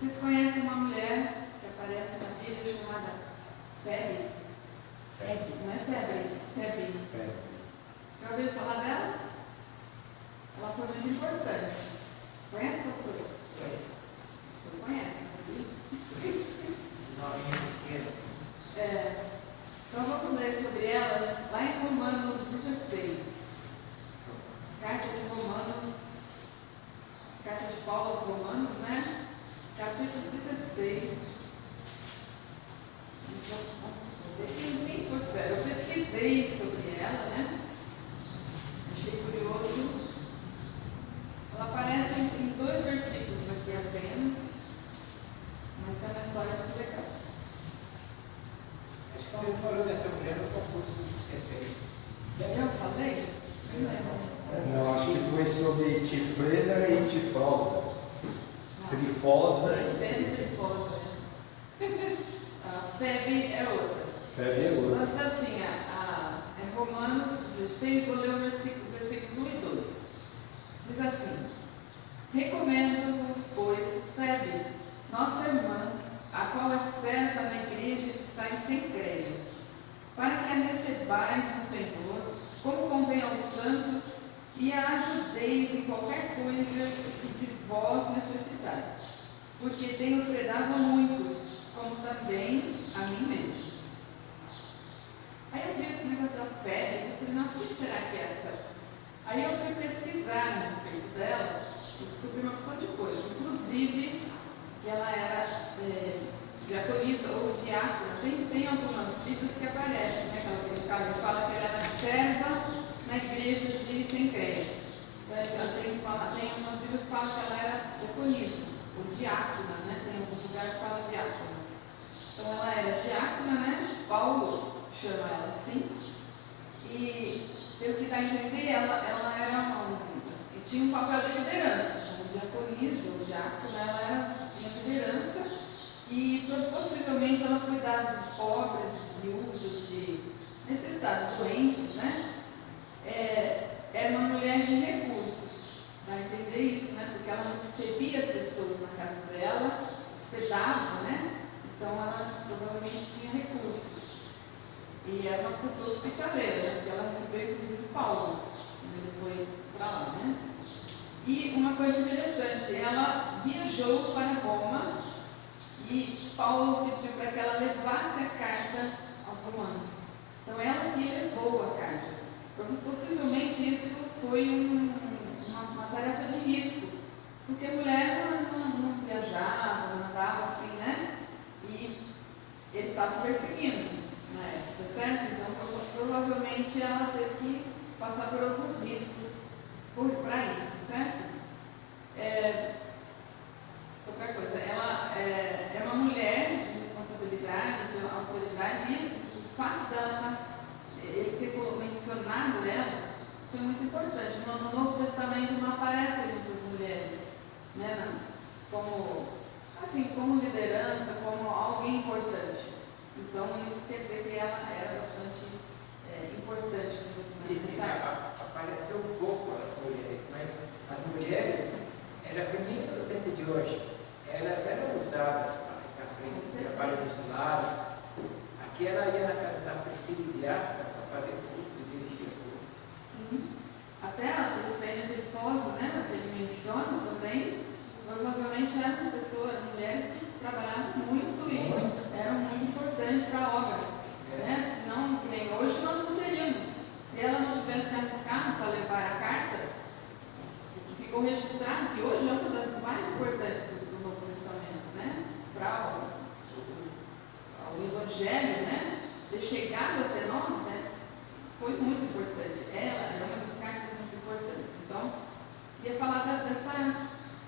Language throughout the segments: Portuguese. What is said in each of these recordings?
Vocês conhecem uma mulher que aparece na Bíblia chamada Febe? Febe. Não é febre, Febe. Já ouviu falar dela? Ela foi muito importante. Conhece, pastor? Você conhece? Então vamos ler sobre ela lá em Romanos 16. Carta de Romanos, carta de Paulo aos Romanos, né? Capítulo 16. Eu pesquisei sobre ela, né? Achei curioso. Ela aparece em 2 versículos aqui apenas, mas tem uma história muito legal. Acho que você falou dessa mulher no concurso que você fez. Eu falei? Não lembro. Não, acho que foi sobre tifrena e tifrosa. Trifosa Febe e trifosa. A Febe é outra. Febe é outra. Mas assim, em Romanos 16, vou ler o versículo 1 e 2. Diz assim: recomendo-vos, pois, Febe, nossa irmã, a qual é serva na igreja que está em Cencreia, para que a recebais no Senhor, como convém aos santos, e a ajudeis em qualquer coisa que de vós necessitar, porque tenho hospedado a muitos, como também a mim mesmo. Aí eu vi esse negócio da Febe, eu falei, nossa, o que será que é essa? Aí eu fui pesquisar a respeito dela e descobri uma opção de coisa, inclusive que ela era diaconisa ou diácona. Tem algumas livros que aparecem, né? Aquele caso que fala que ela era serva na igreja de Cencreia. Tem umas livros que falam que ela era diaconisa ou diácona, né? Tem algum lugar que fala diácona. Então ela era diácona, né? Paulo chama ela assim. E pelo que dá a entender, ela era tinha um papel de liderança. Como diaconisa ou diácona, ela tinha liderança e possivelmente ela cuidava de pobres, de viúvos, de necessitados, doentes, né? Era uma mulher de recursos, dá a entender isso, né? Porque ela recebia as pessoas na casa dela, hospedava, né? Então ela provavelmente tinha recursos. E era uma pessoa hospitaleira, né? Porque ela recebeu inclusive Paulo, quando ele foi para lá, né? E uma coisa interessante, ela viajou para Roma e Paulo pediu para que ela levasse a carta aos romanos. Então ela que levou a carta. Possivelmente isso foi uma tarefa de risco, porque a mulher não viajava, não andava assim, né? E eles estavam perseguindo na época, certo? Então provavelmente ela teve que passar por alguns riscos para isso, certo? Outra coisa, ela é uma mulher de responsabilidade, de autoridade, e o fato dela ele ter mencionado ela, isso é muito importante. No Novo Testamento não aparecem muitas mulheres, né? Como liderança, como alguém importante. Então isso quer dizer que ela era bastante importante nesse Apareceu um pouco as mulheres, mas as mulheres, era nem no tempo de hoje, elas eram usadas para ficar à frente do trabalho dos lares. Aqui ela ia na casa da presidiária para fazer tudo, dirigir tudo. Sim. Até a Trifênia Trifosa, né, que ele menciona também, provavelmente eram mulheres que trabalhavam muito e eram muito importantes para a obra. Né? Senão, que nem hoje, nós não teríamos. Se ela não tivesse arriscado para levar a carta, ficou registrado que hoje é uma das mais importantes do Novo Testamento, né? Para o Evangelho, né? Ter chegado até nós, né? Foi muito importante. Ela é uma das cartas muito importantes. Então, queria falar dessa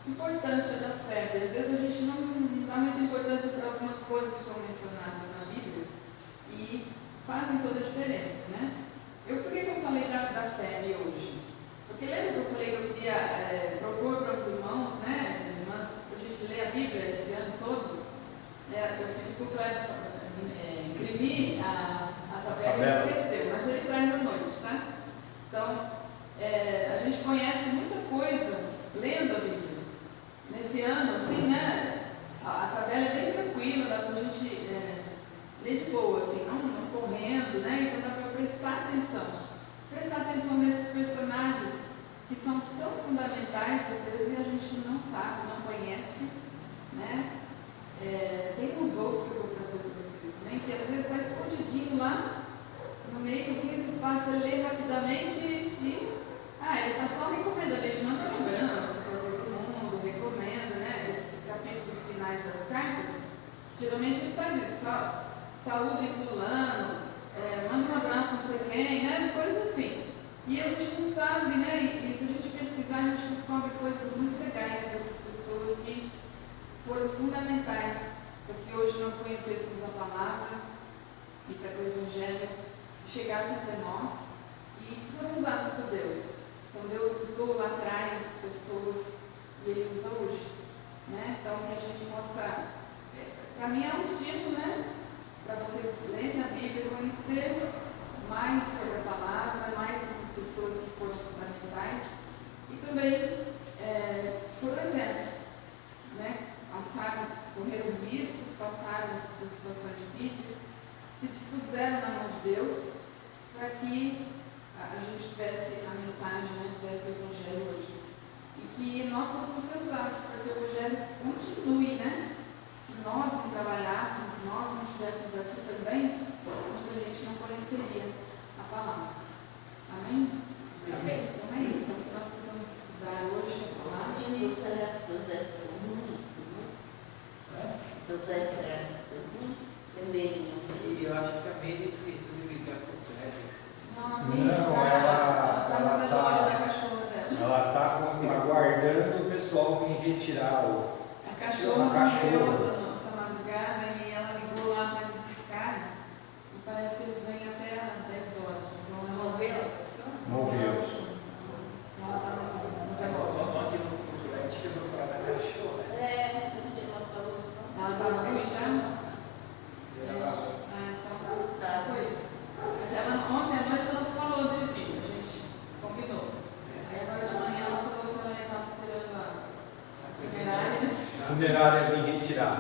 importância da fé. Às vezes a gente não dá muita importância para algumas coisas que são mencionadas na Bíblia e fazem toda a diferença, né? Por que eu falei da fé hoje? Porque lembra que eu falei que eu queria propor para os irmãos, né, as irmãs, para a gente ler a Bíblia esse ano todo? Eu pedi para o Cléber imprimir a tabela e esqueceu, mas ele traz à noite, tá? Então, a gente conhece muita coisa lendo a Bíblia. Nesse ano, assim, né, vir retirar A cachorra a cachorra. essa madrugada e ela ligou lá para eles buscarem. E parece que eles vêm até às 10 horas. Então ela Morreu. Ela estava no velório. Ontem no culto, a gente chegou a falar da cachorra. Ela estava gostando. Ela Então, foi isso. Mas ontem à noite ela falou de vida, a gente combinou. Aí agora de manhã ela falou que ela estava esperando a funerária, né? Funerária vir retirar.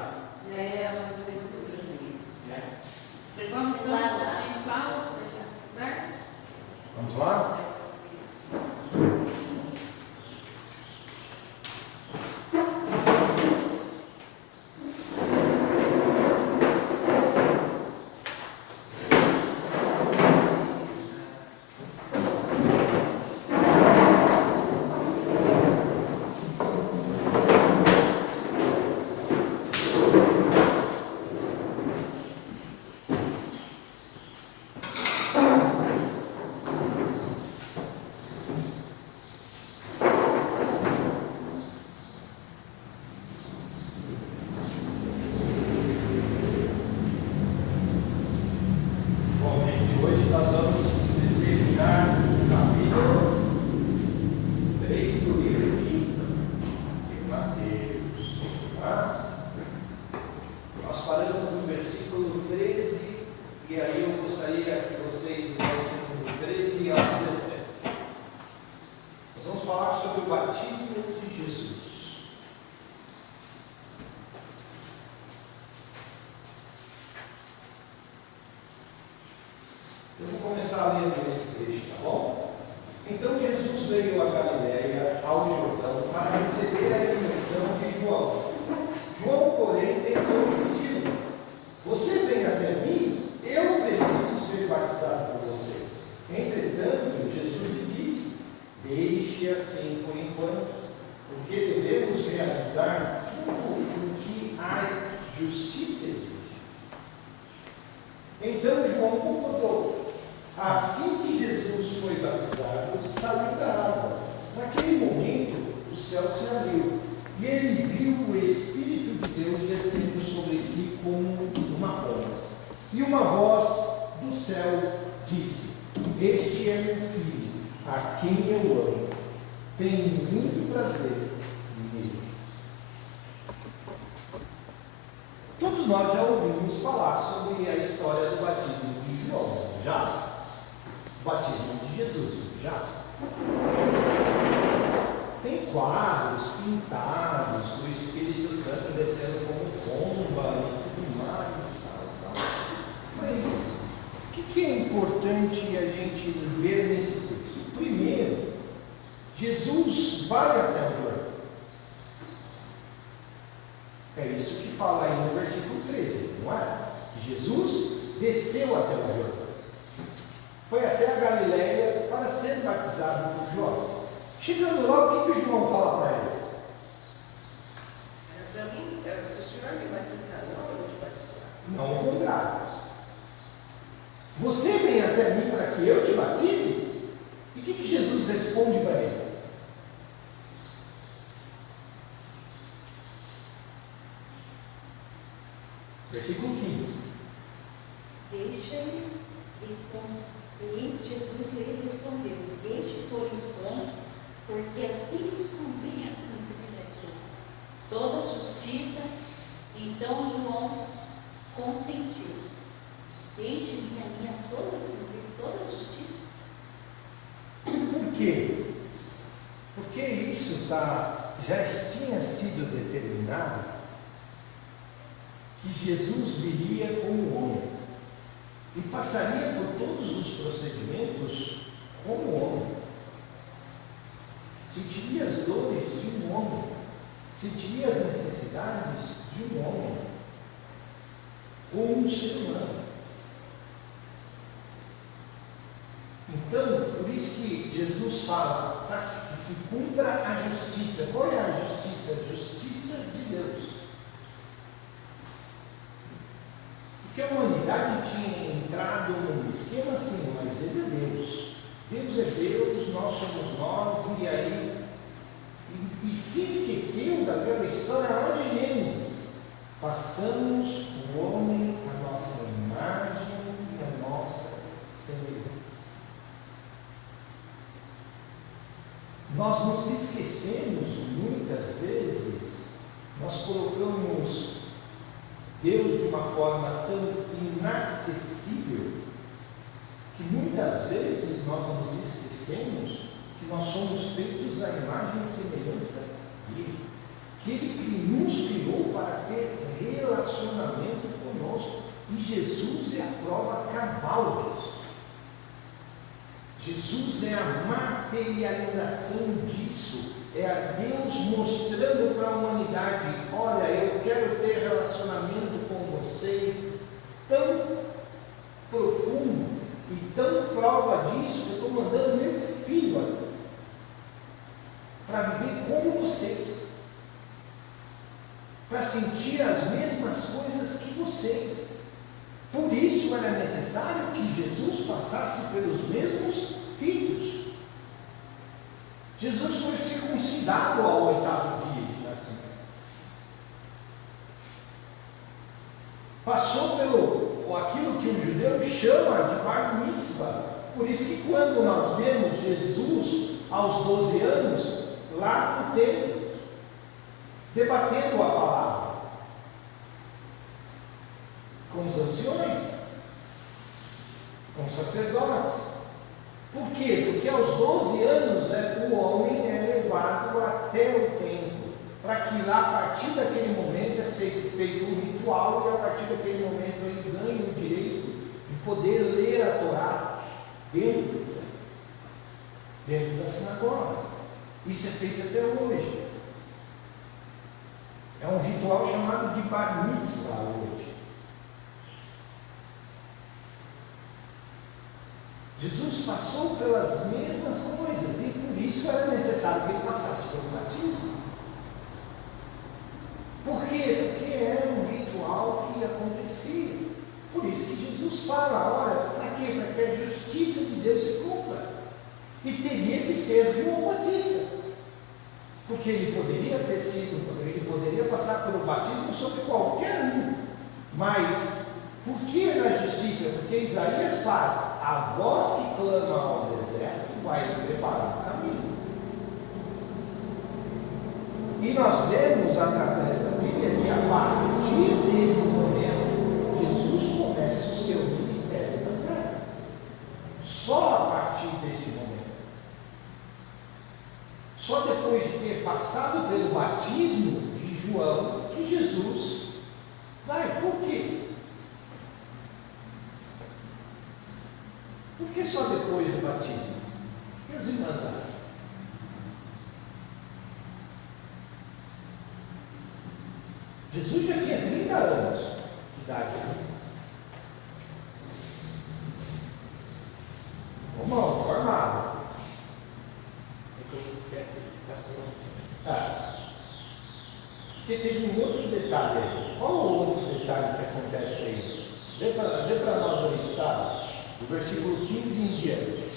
Vamos lá em salas, para quem quiser. Vamos lá? Bom, gente, hoje nós vamos terminar o capítulo 3 do livro de Mateus. Tá? Nós paramos no versículo 13, e aí eu gostaria que vocês lessem do 13 ao 17. Nós vamos falar sobre o batismo de Jesus. Eu vou começar lendo esse trecho, tá bom? Então Jesus veio a Galiléia, ao Jordão, para receber a imersão de João. João, porém, tentou impedi-lo. Você vem até mim? Eu preciso ser batizado por você. Entretanto, Jesus lhe disse: deixe assim por enquanto, porque devemos realizar tudo o que a justiça exige. Então João concordou. Assim que Jesus foi batizado, saiu da água. Naquele momento, o céu se abriu, e ele viu o Espírito de Deus descendo sobre si como uma pomba. E uma voz do céu disse: este é meu filho, a quem eu amo. Tenho muito prazer nele. Todos nós já ouvimos falar sobre a história do batismo de João, já? O batismo de Jesus, já? Tem quadros pintados do Espírito Santo descendo como pomba e tudo mais e tal. Mas o que é importante a gente ver nesse texto? Primeiro, Jesus vai até o Jordão. É isso que fala aí no versículo 13, não é? Jesus desceu até o Jordão. Foi até a Galiléia para ser batizado por João. Chegando lá, o que João fala para ele? Para mim, o senhor me batizar, não eu te batizar. Não o contrário. Você vem até mim para que eu te batize? E o que Jesus responde para ele? Versículo 15. Deixa-me responder. E Jesus lhe respondeu: deixe por enquanto, porque assim nos convinha cumprir a sua toda a justiça. Então João consentiu. Deixe-me a minha cumprir toda a justiça. Por quê? Porque isso já tinha sido determinado que Jesus viria como homem e passaria por todos os procedimentos como homem. Sentiria as dores de um homem, sentiria as necessidades de um homem, como um ser humano. Então, por isso que Jesus fala que se cumpra a justiça. Qual é a justiça? A justiça de Deus. Porque a humanidade tinha entrado num esquema assim, mas ele é Deus. Deus é Deus, nós somos nós, e aí se esqueceu uma forma tão inacessível que muitas vezes nós nos esquecemos que nós somos feitos à imagem e semelhança dele, que ele nos criou para ter relacionamento conosco, e Jesus é a prova cabal disso. Jesus é a materialização disso, é a Deus mostrando para a humanidade: olha, eu quero ter relacionamento com vocês tão profundo e tão prova disso que eu estou mandando meu filho para viver com vocês, para sentir as mesmas coisas que vocês. Por isso era necessário que Jesus passasse pelos mesmos ritos. Jesus foi circuncidado ao 8º dia de nascimento. Passou pelo aquilo que o judeu chama de bar mitzvah. Por isso que quando nós vemos Jesus aos 12 anos, lá no templo, debatendo a palavra com os anciões, com os sacerdotes. Por quê? Porque aos 12 anos o homem é levado até o templo, para que lá, a partir daquele momento, é feito um ritual, e a partir daquele momento ele ganha o direito de poder ler a Torá dentro da sinagoga. Isso é feito até hoje. É um ritual chamado de bar mitzvah hoje. Jesus passou pelas mesmas coisas e por isso era necessário que ele passasse pelo batismo. Por quê? Porque era um ritual que acontecia. Por isso que Jesus fala: olha, para quê? Para que a justiça de Deus se cumpra. E teria que ser João Batista. Porque ele poderia passar pelo batismo sobre qualquer um. Mas por que na justiça? Porque Isaías faz: a voz que clama ao deserto vai preparar o caminho. E nós vemos através da Bíblia que a partir desse momento Jesus começa o seu ministério na terra. Só a partir desse momento. Só depois de ter passado pelo batismo de João que Jesus vai. Por quê? Por que só depois do batismo? O que as irmãs acham? Jesus já tinha 30 anos de idade. Romão, formado. É como se ele está pronto. Porque teve um outro detalhe aí. Qual o outro detalhe que acontece aí? Dê para nós aí, sabe? Do versículo 15 em diante.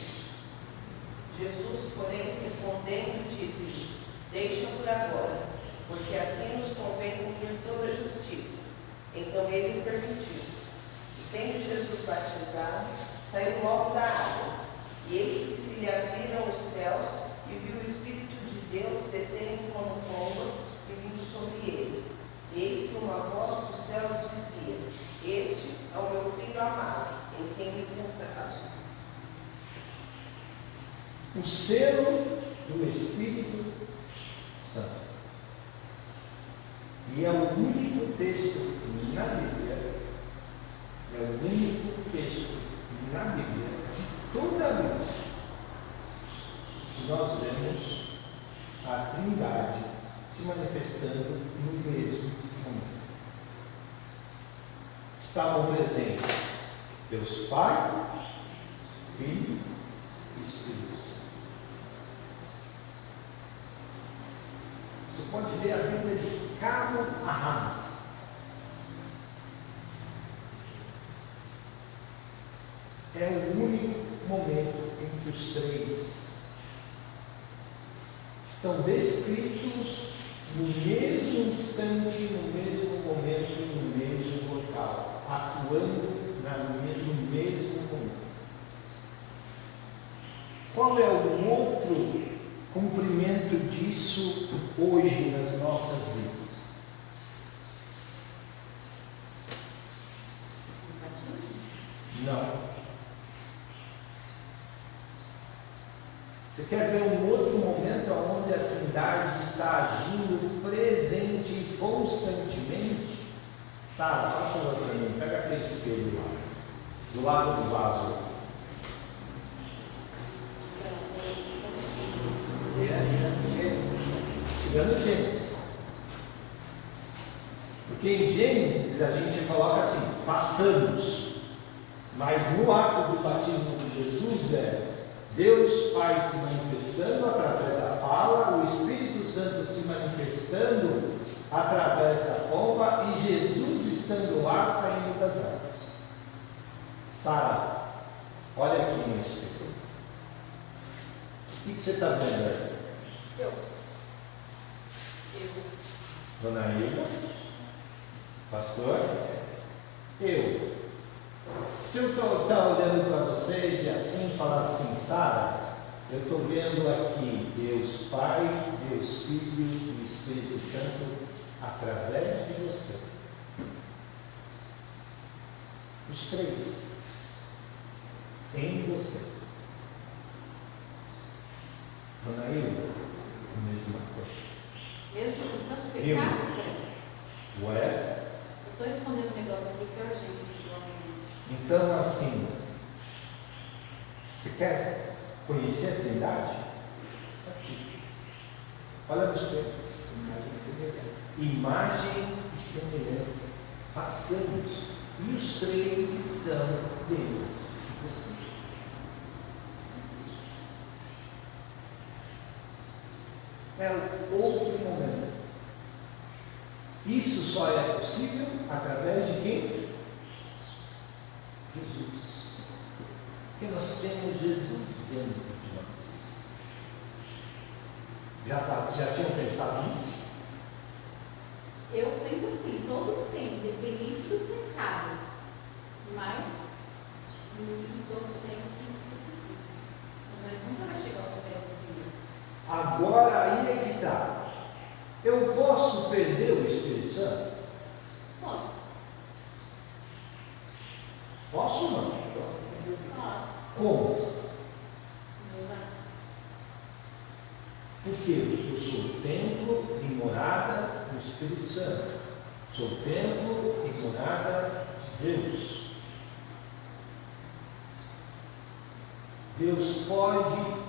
Jesus, porém, respondendo, disse-lhe: deixa por agora, porque assim nos convém cumprir toda a justiça. Então ele o permitiu. E sendo Jesus batizado, saiu logo da água. E eis que se lhe abriram os céus, e viu o Espírito de Deus descendo como pomba e vindo sobre ele. E eis que uma voz dos céus dizia: este é o meu filho amado, em quem me comprazo. O selo do Espírito Santo. E é o único texto na Bíblia, de toda a Bíblia, que nós vemos a Trindade se manifestando no mesmo momento. Estavam presentes Deus Pai, Filho e Espírito Santo. Você pode ver a Bíblia de cabo a rabo. É o único momento em que os três estão descritos no mesmo instante, no mesmo momento, no mesmo local, atuando no mesmo momento. Qual é o outro cumprimento disso hoje nas nossas vidas? Você quer ver um outro momento onde a Trindade está agindo presente e constantemente? Sara, faz favor para mim, pega aquele espelho lá, do lado do vaso. Chegando em Gênesis. Porque em Gênesis a gente coloca assim, façamos. Mas no ato do batismo de Jesus Deus Pai se manifestando através da fala, o Espírito Santo se manifestando através da pomba e Jesus estando lá saindo das águas. Sara, olha aqui no espelho. O que você está vendo aí? Eu. Dona Hilda? Pastor? Eu. Se eu estar olhando para vocês e assim falar assim, Sara, eu estou vendo aqui Deus Pai, Deus Filho e Espírito Santo através de você. Os três. Em você. Dona Hilda, a mesma coisa. Mesmo com tanto Viu? pecado? Ué? Eu estou respondendo um negócio aqui que eu achei que eu assim. Então, assim, você quer conhecer a Trindade? Aqui. Olha no espelho. Imagem e semelhança. Imagem e semelhança. Façamos. E os três estão dentro de você. É outro momento. Isso só é possível através de quem? Jesus. Porque nós temos Jesus dentro de nós. Já tinham pensado nisso? Eu penso assim, todos têm, independente do pecado, mas todos têm que se seguir. Mas nunca vai chegar ao pé do Senhor. Agora aí é que está. Eu posso perder o Espírito Santo? Pode. Posso ou não? Pode. Como? Exato. Porque eu sou templo e morada do Espírito Santo. Sou templo e morada de Deus. Deus pode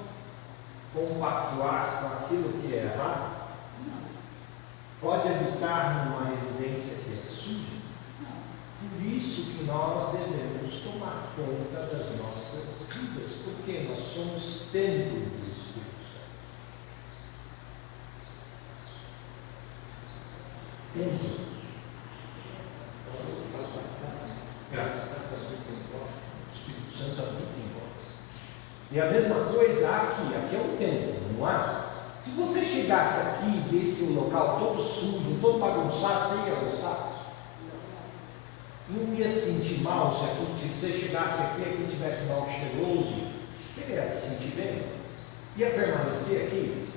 compactuar com aquilo que é errado? Pode habitar numa residência que é suja? Por isso que nós devemos tomar conta das nossas vidas, porque nós somos templo do Espírito Santo. Templo. Eu falo bastante. O Espírito Santo habita em vós. E a mesma coisa aqui é um templo, não é? Se você chegasse aqui e visse o local todo sujo, todo bagunçado, você ia gostar? Não ia se sentir mal se você chegasse aqui e aqui tivesse mal cheiroso? Você ia se sentir bem? Ia permanecer aqui?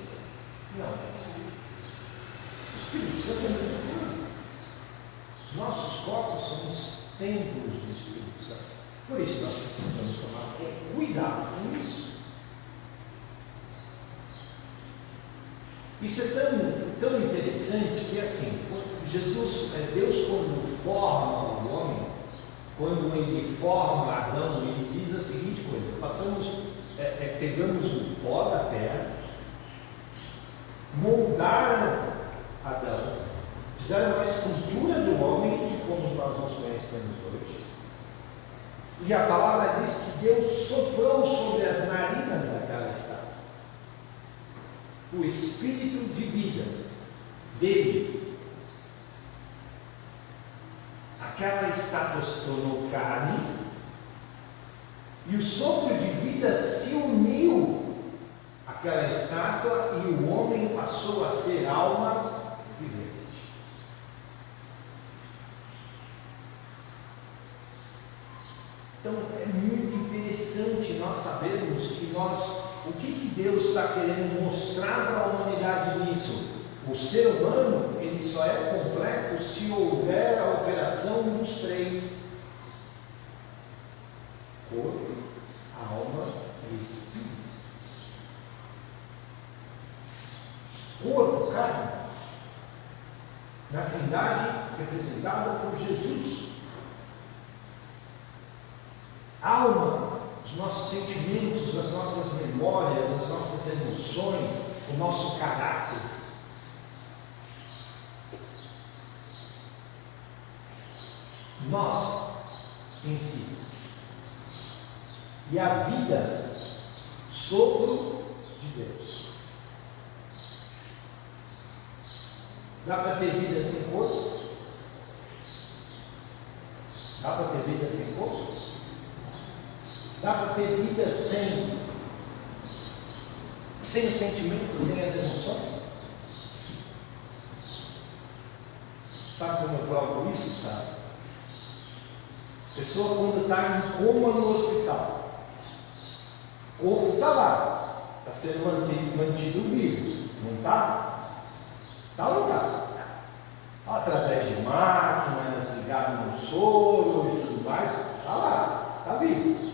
Não. O Espírito Santo é a mesma coisa. Os nossos corpos são os templos do Espírito Santo. Por isso nós precisamos tomar cuidado com isso. Isso é tão interessante que assim, Deus quando forma o homem, quando ele forma Adão, ele diz a seguinte coisa: pegamos o pó da terra, moldaram Adão, fizeram uma escultura do homem de como nós nos conhecemos hoje. E a palavra diz que Deus soprou sobre as narinas daquela estátua o espírito de vida dele. Aquela estátua se tornou carne e o sopro de vida se uniu àquela estátua e o homem passou a ser alma vivente. Então é muito interessante nós sabermos o que Deus está querendo mostrar para a humanidade nisso. O ser humano, ele só é completo se houver a operação dos três: corpo, alma e espírito. Trindade representada por Jesus. Alma, os nossos sentimentos, as nossas memórias, as nossas emoções, o nosso caráter. Nós em si. E a vida, sopro de Deus. Dá para ter vida sem corpo? Dá para ter vida sem corpo? Dá para ter vida sem os sentimentos, sem as emoções? Sabe como eu provo isso, sabe? A pessoa quando está em coma no hospital, o corpo está lá, está sendo mantido vivo, não está? Está ou não está? Através de máquinas, ligado no soro e tudo mais, está lá, está vivo.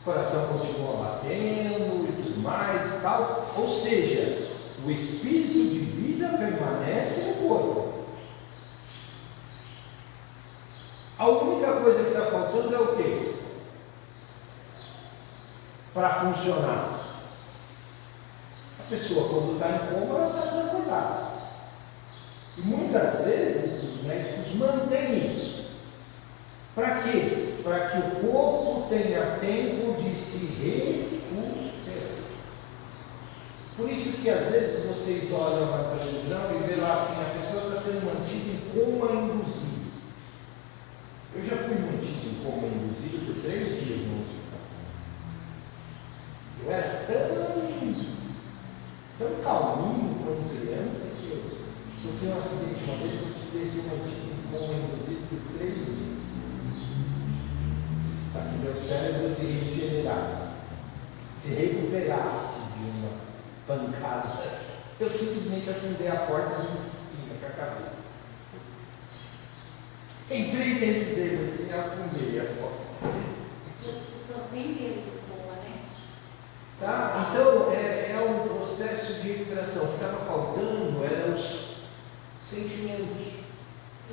O coração continua batendo e tudo mais e tal. Ou seja, o espírito de vida permanece no corpo. A única coisa que está faltando é o quê? Para funcionar. A pessoa, quando está em coma, ela está desacordada. E muitas vezes os médicos mantêm isso. Para quê? Para que o corpo tenha tempo de se recuperar. Por isso que às vezes vocês olham na televisão e vê lá assim, a pessoa está sendo mantida em coma induzido. Eu já fui mantido em coma induzido por 3 dias no hospital. Eu era tão calminho quando criança que eu sofri um acidente uma vez que eu precisei ser mantido em coma induzido por 3 dias. Para que meu cérebro se regenerasse, se recuperasse de uma pancada. Eu simplesmente afundei a porta de uma oficina com a cabeça. Entrei dentro dele assim e afundei a porta. E as pessoas têm medo do coma, né? Tá? Então é um processo de recuperação. O que estava faltando eram os sentimentos,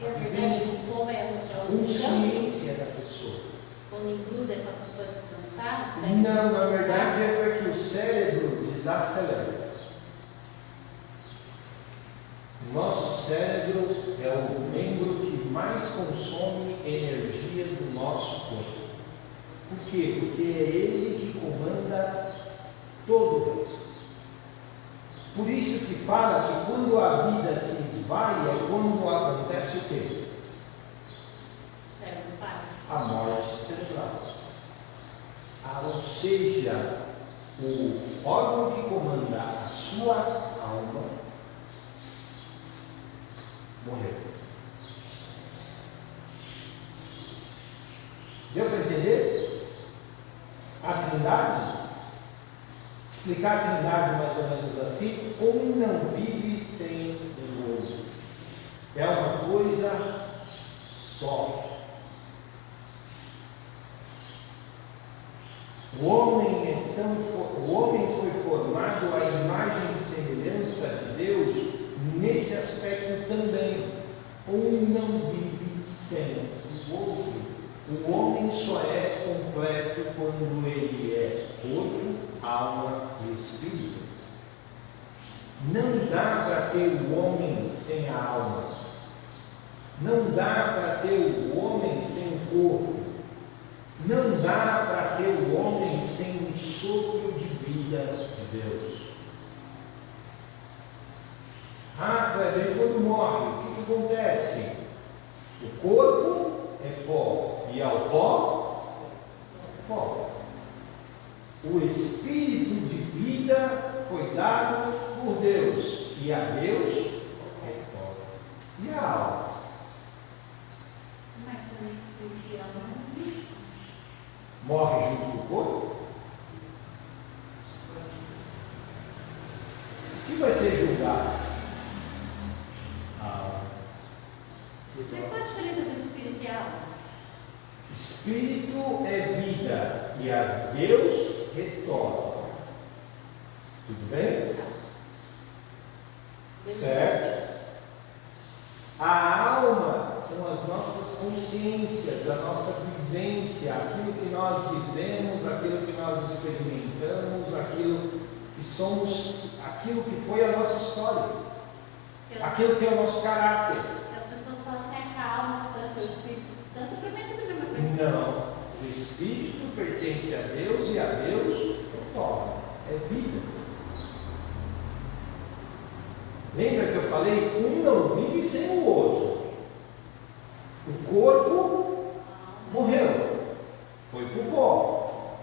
E a a verdade, vivência, o coma é a um descanso. consciência da pessoa. Quando induz é para a pessoa descansar, sair Não, na descansar. verdade é para que o cérebro desacelere. O nosso cérebro é o membro que mais consome energia do nosso corpo. Por quê? Porque é ele que comanda todo o resto. Por isso que fala que quando a vida se esvai é quando acontece o quê? Cérebro para. A morte cerebral. Ou seja, o órgão que comanda a sua alma morreu. Deu para entender? A Trindade? Explicar a Trindade mais ou menos assim: um não vive sem o outro. É uma coisa só. O homem foi formado à imagem e semelhança de Deus nesse aspecto também. Um não vive sem o outro. O homem só é completo quando ele é corpo, alma e espírito. Não dá para ter o homem sem a alma. Não dá para ter o homem sem o corpo. Não dá para ter o homem sem um sopro de vida de Deus. Kleber, quando morre, o que acontece? O corpo é pó, e ao pó, pó. O espírito de vida foi dado por Deus, e a Deus é pó. E a alma? Mas quando o espírito de alma não vive. Morre junto com o corpo? O que vai ser julgado? A alma. Mas qual a diferença do espírito e a alma? Espírito é vida e a Deus retorna. Tudo bem? Certo? A consciências, a nossa vivência, aquilo que nós vivemos, aquilo que nós experimentamos, aquilo que somos, aquilo que foi a nossa história, aquilo que é o nosso caráter. As pessoas falam assim, a alma distância, o espírito distância, para mim é tudo a mesma coisa. Não, o espírito pertence a Deus e a Deus torna, é vida. Lembra que eu falei? Um não vive sem o outro. O corpo morreu, foi para o pó.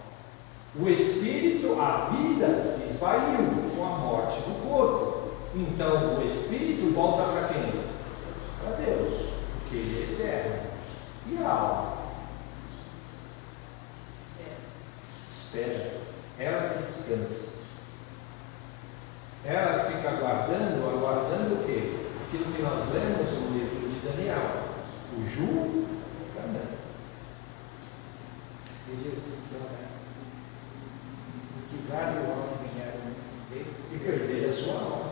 O espírito, a vida se esvaiu com a morte do corpo. Então o espírito volta para quem? Para Deus, porque Ele é eterno. E a alma? Espera. Ela que descansa. Ela fica aguardando o quê? Aquilo que nós lemos no livro de Daniel. O julgamento. Se Jesus fala, o que vale o homem ganhar um deles E perder a sua alma.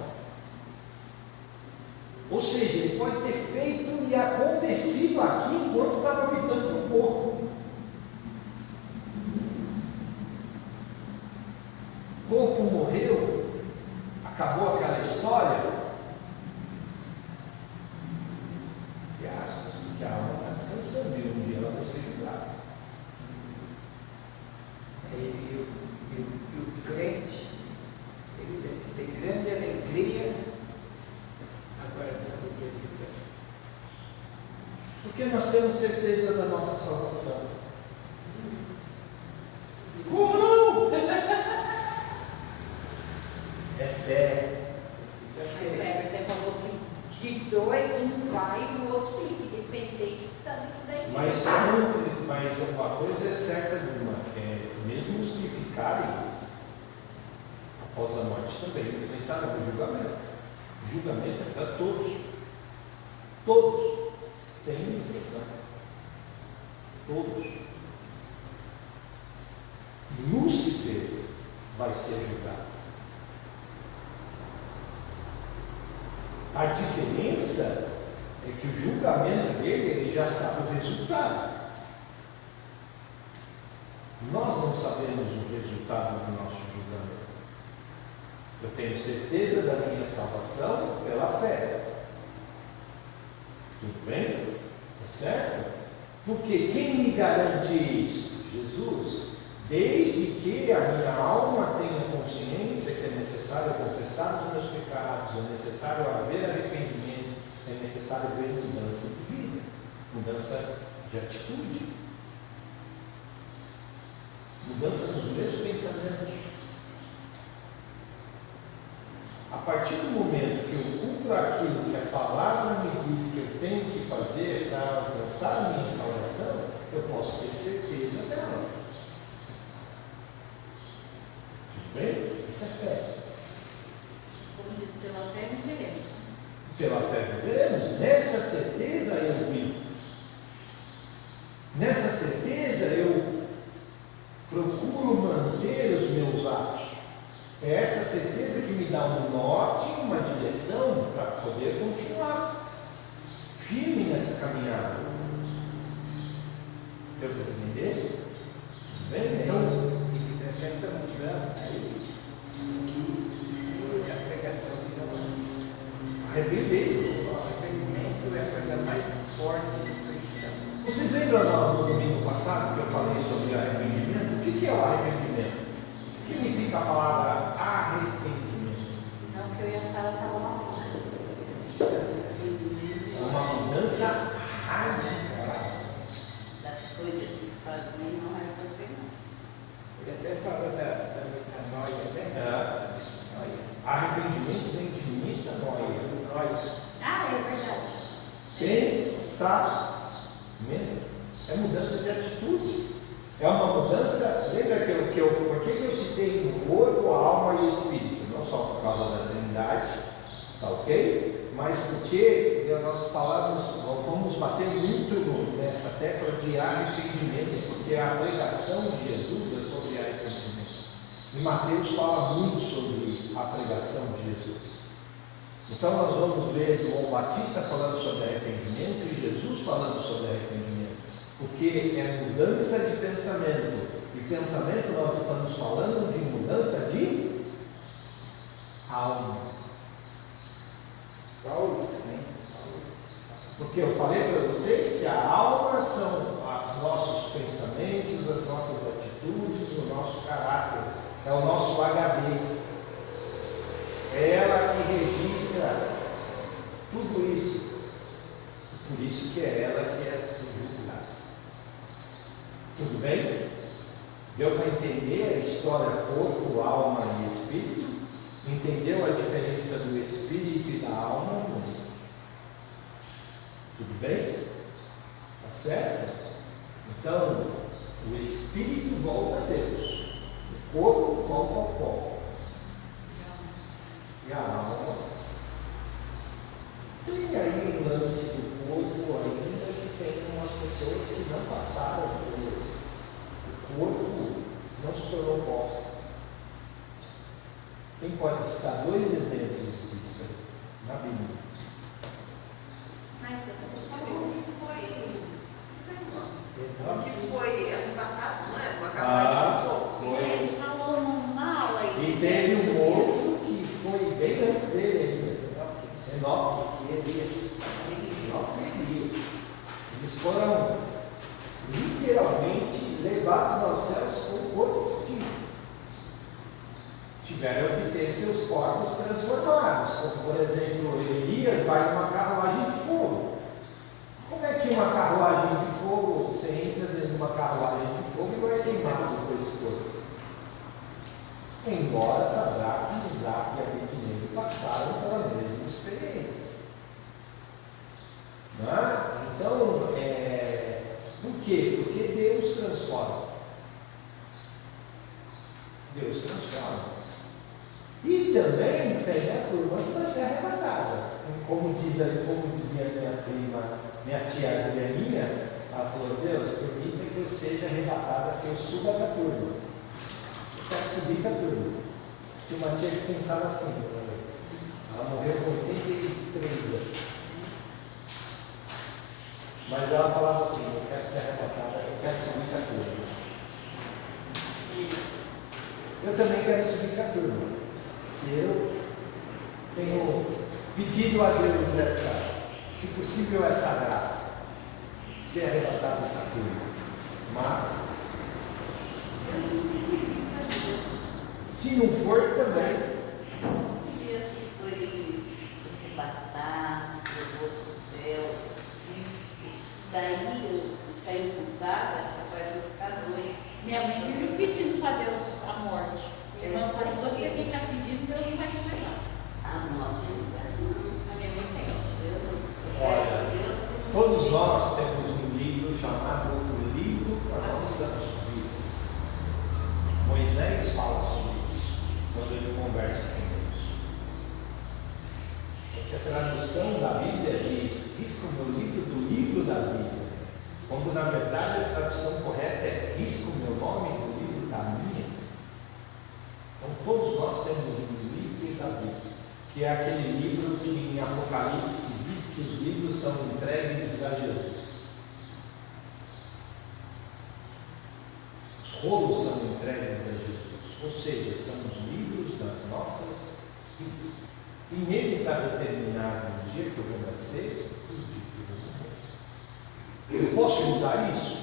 Ou seja, ele pode ter feito e acontecido aqui enquanto estava habitando no corpo. O corpo morreu, acabou aquela história. E aspas, porque a alma está descansando e um dia ela vai ser julgada. E o crente, ele tem grande alegria aguardando o dia de julgamento. Porque nós temos certeza da nossa salvação. Como não? É fé. Você falou que de dois, um vai e o outro fica, independente disso daí. Mas uma coisa é certa, mesmo os que ficarem após a morte também enfrentarão o julgamento. O julgamento é para todos. Todos. Sem exceção. Todos. Lúcifer vai ser julgado. A diferença é que o julgamento dele, ele já sabe o resultado. Nós não sabemos o resultado do nosso julgamento. Eu tenho certeza da minha salvação pela fé. Tudo bem? Tá certo? Porque quem me garante isso? Jesus. Desde que a minha alma tenha consciência que é necessário confessar os meus pecados, é necessário haver arrependimento, é necessário haver mudança de vida, mudança de atitude, mudança nos meus pensamentos. A partir do momento que eu cumpro aquilo que a palavra me diz que eu tenho que fazer para alcançar a minha salvação, eu posso ter certeza dela. Bem? Isso é fé. Como diz, pela fé viveremos. Pela fé viveremos. Nessa certeza eu vivo. Nessa certeza eu procuro manter os meus atos. É essa certeza que me dá um norte, uma direção para poder continuar firme nessa caminhada. Deu para entender? Bem? Então, essa mudança aí, que segura a pregação de João. arrependei-vos. O arrependimento é a coisa mais forte do cristão. Vocês lembram no domingo passado que eu falei sobre arrependimento? O que é o arrependimento? O que significa a palavra arrependimento? Não, que eu e a Sara estavam lá fora. É uma mudança radical. Das coisas que fazem não é fazer não. Ele até falou da metanoia, né? Noia. Arrependimento vem de metanoia. Noia. Ah, é verdade. Pensamento. É mudança de atitude. É uma mudança. Lembra por que eu citei no corpo, a alma e o espírito? Não só por causa da Trindade, tá ok? Mas porque nós vamos bater muito nessa tecla de arrependimento, porque a pregação de Jesus é sobre arrependimento. E Mateus fala muito sobre a pregação de Jesus. Então nós vamos ver João Batista falando sobre arrependimento e Jesus falando sobre arrependimento. Porque é mudança de pensamento. E pensamento nós estamos falando de mudança de alma. Paulo também. Porque eu falei para vocês que a alma são os nossos pensamentos, as nossas atitudes, o nosso caráter. É o nosso HD. É ela que registra tudo isso. Por isso que é ela que é julgada. Tudo bem? Deu para entender a história corpo, alma e espírito? Entendeu a diferença do espírito e da alma? Tudo bem? Tá certo? Então, o espírito volta a Deus, o corpo volta ao pó, e a alma. Tem aí um lance do corpo ainda que tem umas pessoas que não passaram por o corpo, não se tornou pó. Quem pode citar 2 exemplos disso aí na Bíblia? Mas eu tô O falando. que foi? Isso aí, irmão. Então, O que foi arrebatado, não é? Uma capa de fogo. Ele falou no mal aí. e teve um outro que foi bem antes dele ainda, Enoque e Elias. Enoque e Elias. Eles foram literalmente levados aos céus com o corpo de tiveram que ter seus corpos transformados, como por exemplo, Elias vai numa carruagem de fogo. Como é que uma carruagem de fogo, você entra dentro de uma carruagem de fogo e vai queimado com esse corpo? Embora Sadraque, Mesaque e Abednego passaram pela mesma experiência. Não é? Então, por quê? Porque Deus transforma. Deus transforma. E também tem a turma que vai ser arrebatada. Como dizia minha prima, minha tia Adrianinha, ela falou: Deus, permita que eu seja arrebatada, que eu suba da turma. Eu quero subir da turma. Tinha uma tia que pensava assim, ela morreu com 83 anos. Mas ela falava assim: eu quero ser arrebatada, eu quero subir da turma. Eu também quero subir da turma. Eu tenho pedido a Deus se possível, essa graça, ser arrebatado da turma. Mas, se não for, também. Jesus foi arrebatado, levou para o céu. Daí, caiu culpada, vai ficar doido. Minha mãe vive pedindo para Deus a morte. Minha irmã falou: quando você ficar pedindo, Deus não vai te levar. A morte não vai não. A minha mãe pede. Olha, Deus, todos nós temos um livro chamado O Livro da Nossa Vida. Moisés fala sobre isso quando ele conversa com Deus. Porque a tradução da Bíblia diz: risca o meu livro do livro da vida. Quando na verdade a tradução correta é: risca o meu nome do livro da minha. Então todos nós temos um livro da vida, que é aquele livro que em Apocalipse diz que os livros são entregues a Jesus. Os rolos são entregues a Jesus, ou seja, são os livros das nossas vidas. E nele está determinado o dia que eu vou nascer e o dia que eu vou morrer. Eu posso mudar isso?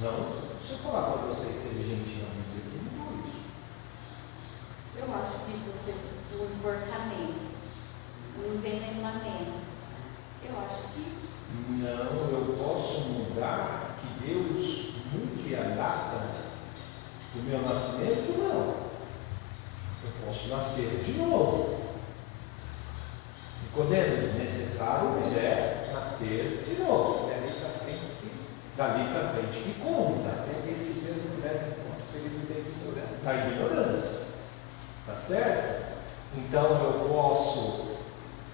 Não. Se eu falar para você que teve gente na Bíblia que mudou isso. eu acho que você, o enforcamento, o envenenamento, eu acho que Não, eu posso mudar que Deus mude a data do meu nascimento? Não. Eu posso nascer de novo. Nicodemos, necessário é nascer de novo. Dali para frente que conta. Esse mesmo leva em conta o período da ignorância. Da ignorância. Tá certo? Então eu posso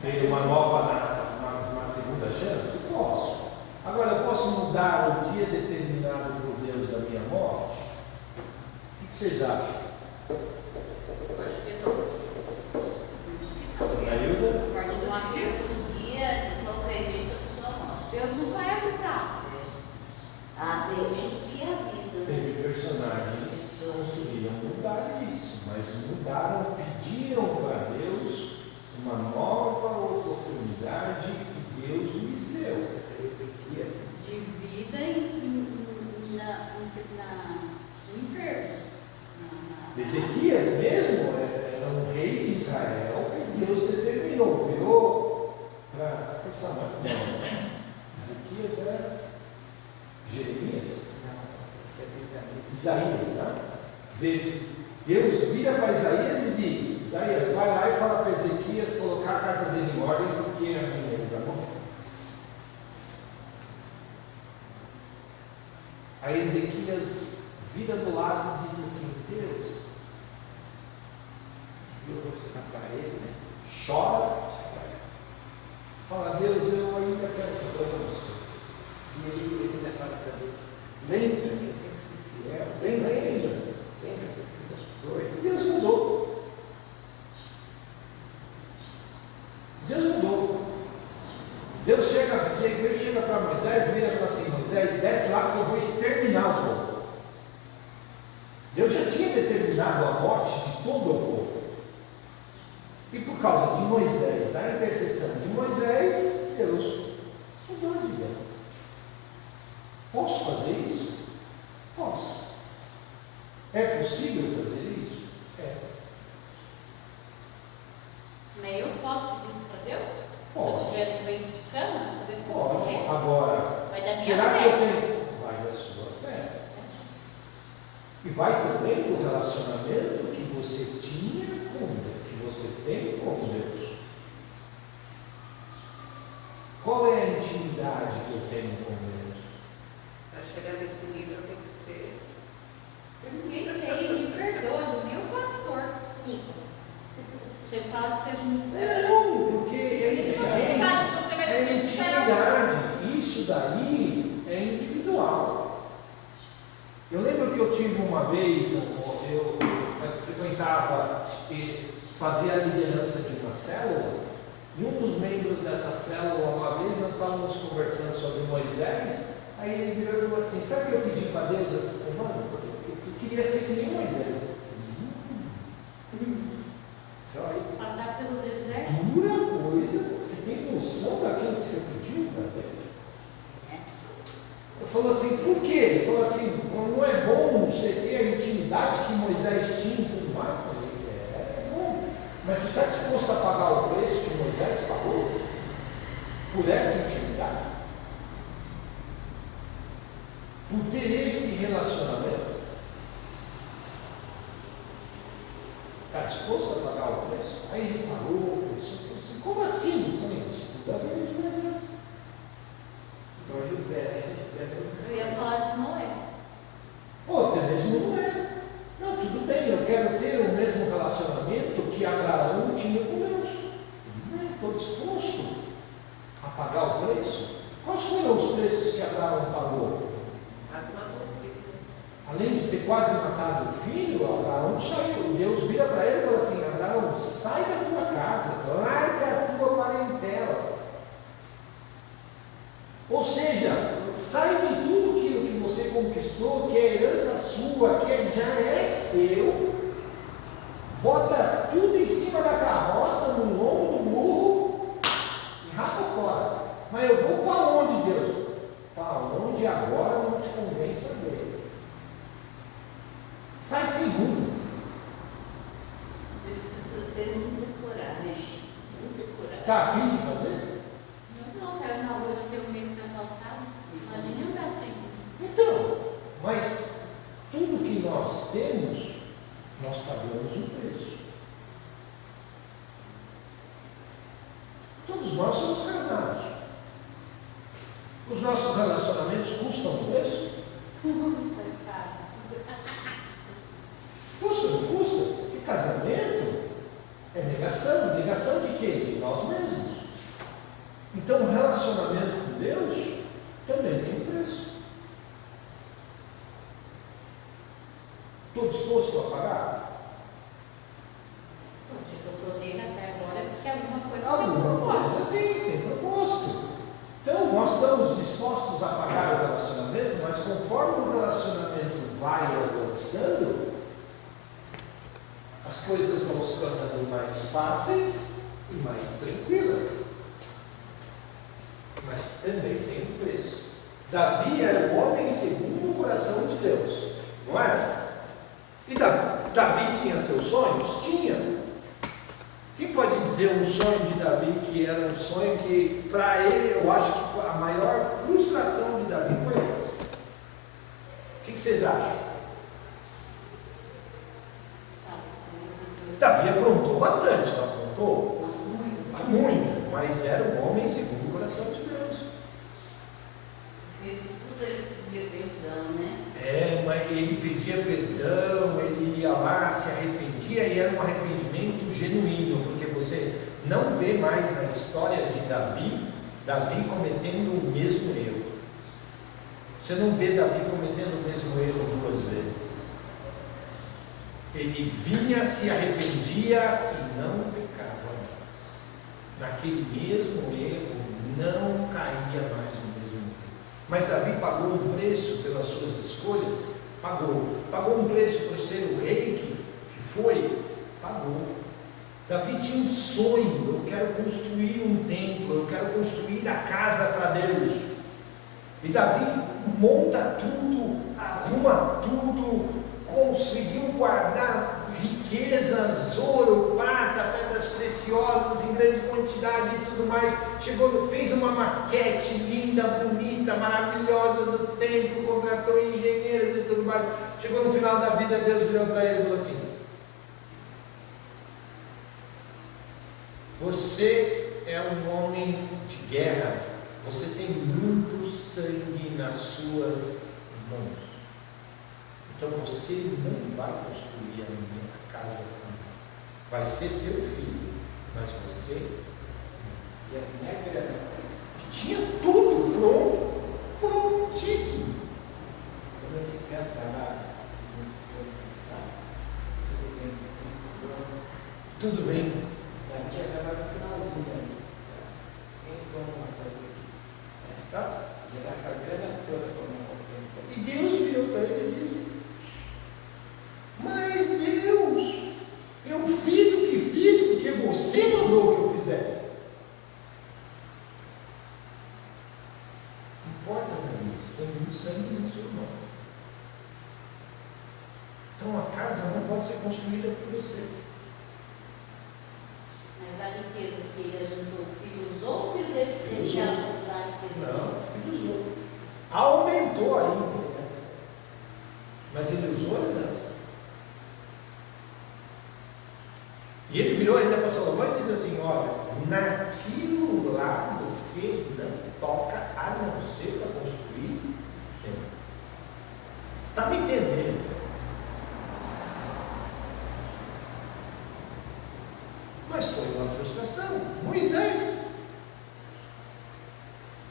ter uma nova uma segunda chance? Posso. Agora eu posso mudar o dia determinado por Deus da minha morte? O que vocês acham? Acho que não. Dona Hilda? a partir de uma vez do dia, de qualquer jeito, a pessoa morre. Deus não vai avisar. Samuel, não. Ezequias era Jeremias? Isaías, né? Deus vira para Isaías e diz: Isaías, vai lá e fala para Ezequias colocar a casa dele em ordem, porque a minha ele vai morrer. Aí Ezequias vira do lado e diz assim: Deus, Eu vou ficar para ele, né? chora, fala: Deus, eu ainda quero fazer algumas coisas. E ele ainda fala para Deus: lembra que eu sempre fui fiel, lembra que eu fiz as coisas. Deus mudou. Deus mudou. Deus chega para Moisés, vira e fala assim: Moisés, desce lá que eu vou exterminar o povo. Deus já tinha determinado a morte de todo o povo. E por causa de Moisés, da intercessão de Moisés, Deus mudou de ideia. Posso fazer isso? Posso. É possível fazer isso? É. Mas eu posso pedir isso para Deus? Pode. Se eu estiver no meio de cama, saber como Pode. é? Agora, Vai da minha será fé. que eu tenho? Vai da sua fé. E vai também do relacionamento que você tinha com Deus, que você tem com Deus. Qual é a intimidade que eu tenho com Deus? Para chegar nesse nível tem que ser. Ninguém tem, me perdoa, viu, pastor? Desculpa. Você fala que você não. Não, porque é Você fala que você vai é superar. intimidade. Isso daí é individual. Eu lembro que eu tive uma vez, eu frequentava e fazia a liderança de uma célula, e um dos membros dessa célula, uma vez nós estávamos conversando sobre Moisés, aí ele virou e falou assim: sabe o que eu pedi para Deus essa semana? Eu queria ser que nem Moisés. Só isso. Passar pelo deserto. Dura coisa, você tem noção daquilo que você pediu para Deus? Ele falou assim: por quê? Ele falou assim: não é bom você ter a intimidade que Moisés tinha e tudo mais? Eu falei: é bom, mas você está disposto a pagar o preço que Moisés pagou por essa intimidade? Por ter esse relacionamento? Está disposto a pagar o preço? Aí ele pagou o preço. Eu falei assim: como assim? Eu falei: estuda a vida de Moisés. Igual José, né? Eu ia falar de Noé. Ou até mesmo não é. Não, tudo bem, eu quero ter o mesmo relacionamento que Abraão tinha com Deus. Tudo bem, estou disposto a pagar o preço. Quais foram os preços que Abraão pagou? Mas matou o filho. Além de ter quase matado o filho, Abraão saiu. Deus vira para ele e fala assim: Abraão, sai da tua casa, larga a tua parentela. Ou seja, sai de tudo aquilo que você conquistou, que é herança sua, que já é seu, bota tudo em cima da carroça, no lombo do burro e rapa fora. Mas eu vou para onde, Deus? Para onde agora não te convém saber. Sai sem rumo. Preciso ter muita coragem. Muita coragem. Está afim de fazer? Não, saiu na rua, eu tenho medo de ser assaltado. Imagina andar assim. Então, mas tudo que nós temos, nós pagamos um preço. Todos nós somos casados. Os nossos relacionamentos custam um preço? Custa, cara. Custa, não custa? Porque casamento é negação. Negação de quê? De nós mesmos. Então, o relacionamento com Deus também tem um preço. Estou disposto a pagar? Porque se eu estou nele até agora é porque alguma coisa Alguma tem coisa tem propósito. Então, nós estamos dispostos a pagar o relacionamento, mas conforme o relacionamento vai avançando, as coisas vão se tornando mais fáceis e mais tranquilas. Mas também tem um preço. Davi era o homem segundo o coração de Deus, não é? E Davi tinha seus sonhos? Tinha. Quem pode dizer um sonho de Davi que era um sonho que, para ele, eu acho que foi a maior frustração de Davi foi essa? O que vocês acham? Davi aprontou bastante, não aprontou? Muito, mas era um homem segundo o coração de Deus. Tudo ele pedia perdão, né? Mas ele pedia perdão, ele ia lá, se arrependia, e era um arrependimento genuíno, porque você não vê mais na história de Davi cometendo o mesmo erro. Você não vê Davi cometendo o mesmo erro duas vezes. Ele vinha, se arrependia e não pecava mais. Naquele mesmo erro, não caía mais no mesmo erro. Mas Davi pagou um preço pelas suas escolhas? Pagou um preço por ser o rei que foi? Pagou. Davi tinha um sonho: eu quero construir um templo, eu quero construir a casa para Deus. E Davi monta tudo, arruma tudo, conseguiu guardar riquezas, ouro, prata, pedras preciosas em grande quantidade e tudo mais. Fez uma maquete linda, bonita, maravilhosa do templo, contratou engenheiros e tudo mais. Chegou no final da vida, Deus virou para ele e falou assim: você é um homem de guerra, você tem muito sangue nas suas mãos. Então você não vai construir a minha casa comigo. Vai ser seu filho, mas você não. E a mulher era Tinha tudo pronto, prontíssimo. quando a gente canta Tudo bem. a gente acaba no finalzinho ali. Quem somos nós aqui? Tá? E era a grana toda como um E Deus virou para ele e disse: mas Deus, eu fiz o que fiz porque você mandou que eu fizesse. Importa, meu amigo, você tem muito sangue na sua mão. Então a casa não pode ser construída por você. Mas a riqueza que ele ajuntou, o filho usou ou o filho dele Filho deixou usou. usar a riqueza? Não, o filho usou. Aumentou ainda. Mas ele usou a herança. E ele virou ainda para Salomão e diz assim: olha, naquilo lá você não toca a não ser para construir. Está me entendendo? Mas foi uma frustração. Moisés.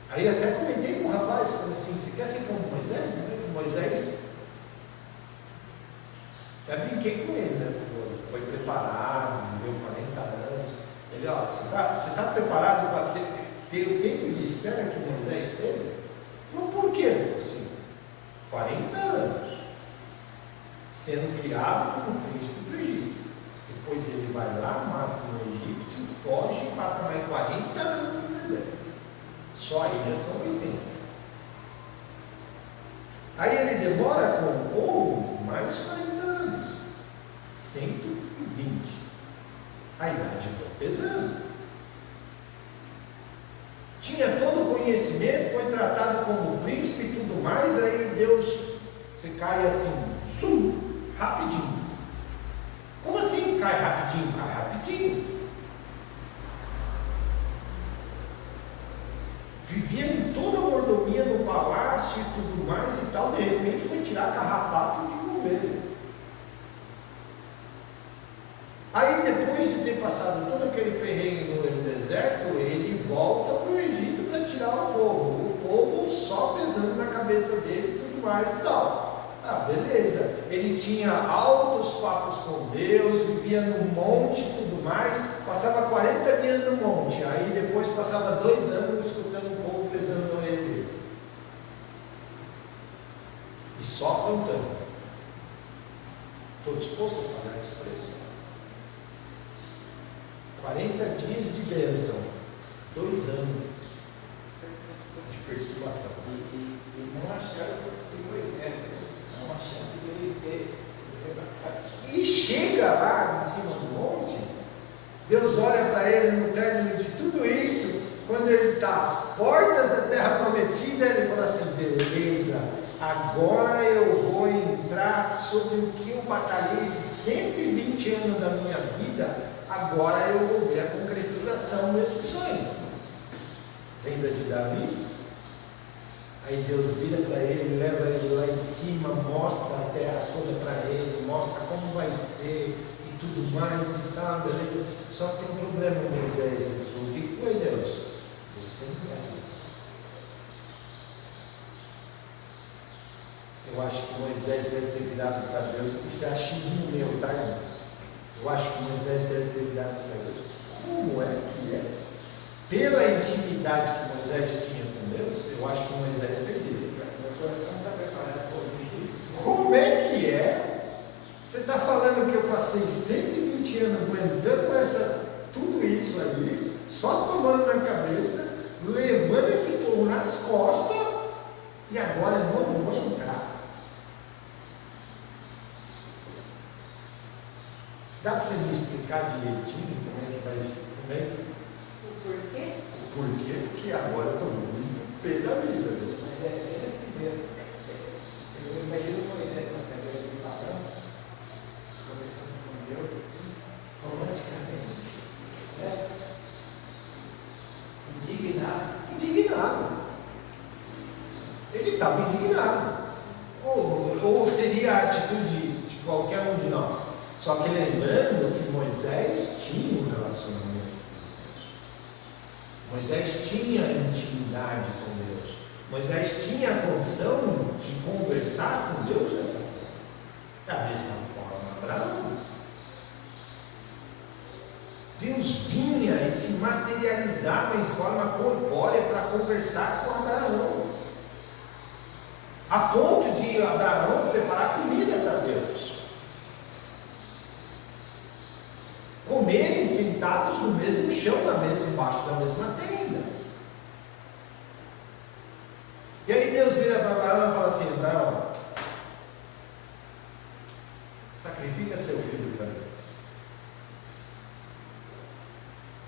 Aí até comentei com o rapaz, falei assim: você quer ser como Moisés? Moisés, até brinquei com ele, né? Foi preparado, viveu 40 anos. Ele: ó, você está preparado para ter o tempo de espera que Moisés teve? Não, por quê? Ele falou assim: 40 anos, sendo criado como príncipe do Egito. Depois ele vai lá, mata um egípcio, foge e passa mais 40 anos no deserto. Só aí já são 80. Aí ele demora com o povo mais 40 anos. 120. A idade foi pesando. Tinha todo o conhecimento, foi tratado como príncipe e tudo mais, aí Deus, você cai assim, zum, rapidinho. Como assim cai rapidinho? Cai rapidinho. Vivia em toda a mordomia no palácio e tudo mais e tal, de repente foi tirar carrapato de ovelha. Aí depois de ter passado todo aquele perrengue no deserto, ele volta para o Egito para tirar o povo só pesando na cabeça dele e tudo mais e tal. Ah, beleza, ele tinha altos papos com Deus, vivia no monte e tudo mais, passava 40 dias no monte, aí depois passava 2 anos escutando o povo pesando na orelha dele. E só contando. Estou disposto a pagar esse preço? 40 dias de bênção, 2 anos de perturbação. E não acharam que Moisés, é uma chance de ele ter se levantado. E chega lá em cima do monte, Deus olha para ele no término de tudo isso, quando ele está às portas da terra prometida, ele fala assim: beleza, agora eu vou entrar sobre o que eu batalhei 120 anos da minha vida, agora eu vou ver a concretização desse sonho. Lembra de Davi? Aí Deus vira para ele, leva ele lá em cima, mostra a terra toda para ele, mostra como vai ser e tudo mais e tal, beleza? Só que tem um problema, Moisés. Ele falou: o que foi, Deus? Você não é. Eu acho que Moisés deve ter virado para Deus. Isso é achismo meu, tá, irmãos? Eu acho que Moisés deve ter virado para Deus. Como é que é? Pela intimidade que Moisés tinha com Deus, eu acho que Moisés fez isso. Meu coração não está preparado para isso. Como é que é? Você está falando que eu passei 120 anos aguentando tudo isso ali, só tomando na cabeça, levando esse povo nas costas, e agora eu não vou entrar. Dá para você me explicar direitinho como é que vai ser? O porquê? O porquê? Porque agora eu estou muito pé da vida. Mas é assim mesmo. Eu imagino Moisés na cadeira de balanço, conversando com Deus, assim, romanticamente. Indignado. Ele estava indignado. Ou seria a atitude de qualquer um de nós. Só que lembrando que Moisés tinha um relacionamento com Deus. Moisés tinha intimidade com Deus. Moisés tinha a condição de conversar com Deus dessa forma. Da mesma forma, Abraão. Deus vinha e se materializava em forma corpórea para conversar com Abraão. A ponto de Abraão preparar comida para Deus. Comerem sentados no mesmo chão, embaixo da mesma tenda. E aí Deus vira para Abraão e fala assim: Abraão, sacrifica seu filho para mim.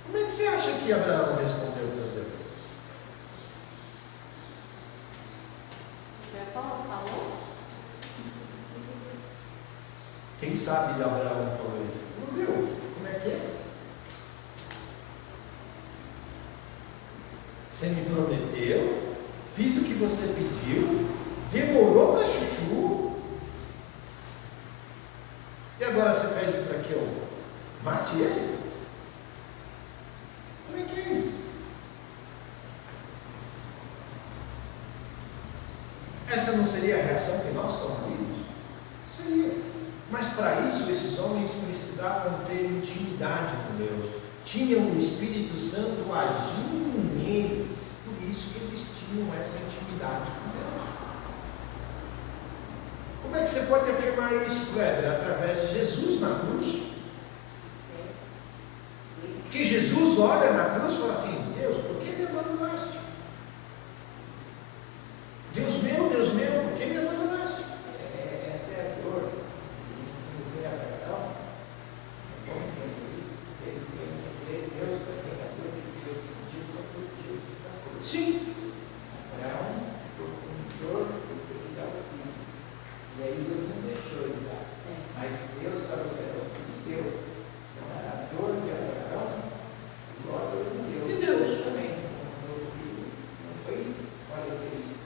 Como é que você acha que Abraão respondeu para Deus? Falou? Quem sabe Abraão falou isso? Não viu? Como é que é? Você me prometeu, fiz o que você pediu, demorou para chuchu, e agora você pede para que eu mate ele? Como é que é isso? Essa não seria a reação que nós tomaríamos? Seria. Mas para isso, esses homens precisavam ter intimidade com Deus. Tinham o Espírito Santo agindo neles. Por isso que eles tinham essa intimidade com Deus. Como é que você pode afirmar isso, Kleber? Através de Jesus na cruz. Que Jesus olha na cruz e fala assim: Deus, por que me abandonaste? Deus meu, por que me abandonaste? Essa é a dor. Quando vê Abraão, é bom entender isso. Eles têm que ver Deus também, a dor que Deus sentiu por Jesus da cruz. Sim. Abraão ficou com dor porque ele dá o filho. E aí Deus não deixou ele dar. Mas Deus sabe que era o filho de Deus. Então era a dor de Abraão e a dor de Deus. De Deus também. O filho não foi, olha que ele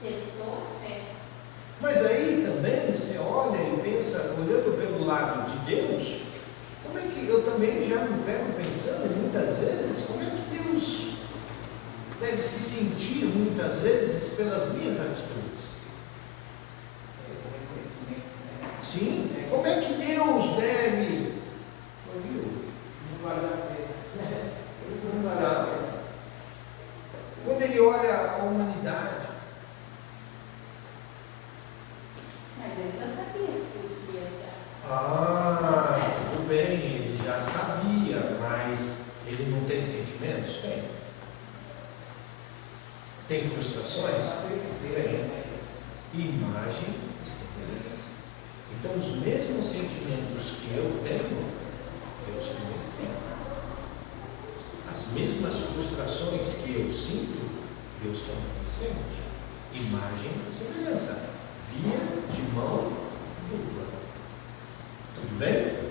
Testou a fé. Mas aí também você olha e pensa, olhando pelo lado de Deus, como é que eu também já me pego pensando muitas vezes, como é que Deus deve se sentir muitas vezes pelas minhas atitudes? o reconhecimento, né? Sim, como é que Deus deve? Ouviu? Não vale a pena. Não vale a pena. Quando ele olha a humanidade, Mas ele já sabia que ia ser. tudo bem, ele já sabia, mas ele não tem sentimentos? Tem. Tem frustrações? Tem. Imagem e semelhança. Então, os mesmos sentimentos que eu tenho, Deus também tem. As mesmas frustrações que eu sinto, Deus também sente. Imagem e semelhança. Via de mão dupla. Tudo bem?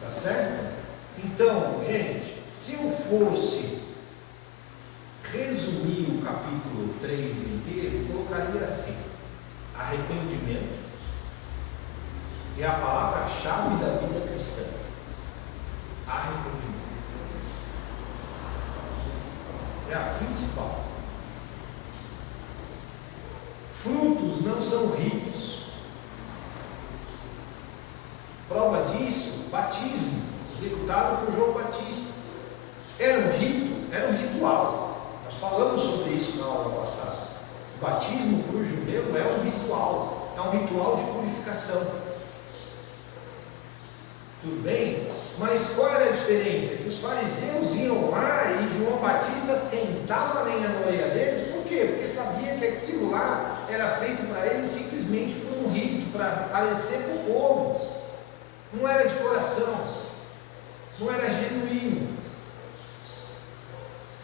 Tá certo? Então, gente, se eu fosse resumir o capítulo 3 inteiro, eu colocaria assim: arrependimento é a palavra-chave da vida cristã. Arrependimento é a principal. Frutos não são ritos. Prova disso, batismo, executado por João Batista. Era um rito, era um ritual. Nós falamos sobre isso na aula passada. O batismo para o judeu é um ritual de purificação. Tudo bem? Mas qual era a diferença? Que os fariseus iam lá e João Batista sentava a lenha na orelha deles. Por quê? Porque sabia que aquilo lá era feito para eles simplesmente por um rito, para aparecer para o povo. Não era de coração, não era genuíno.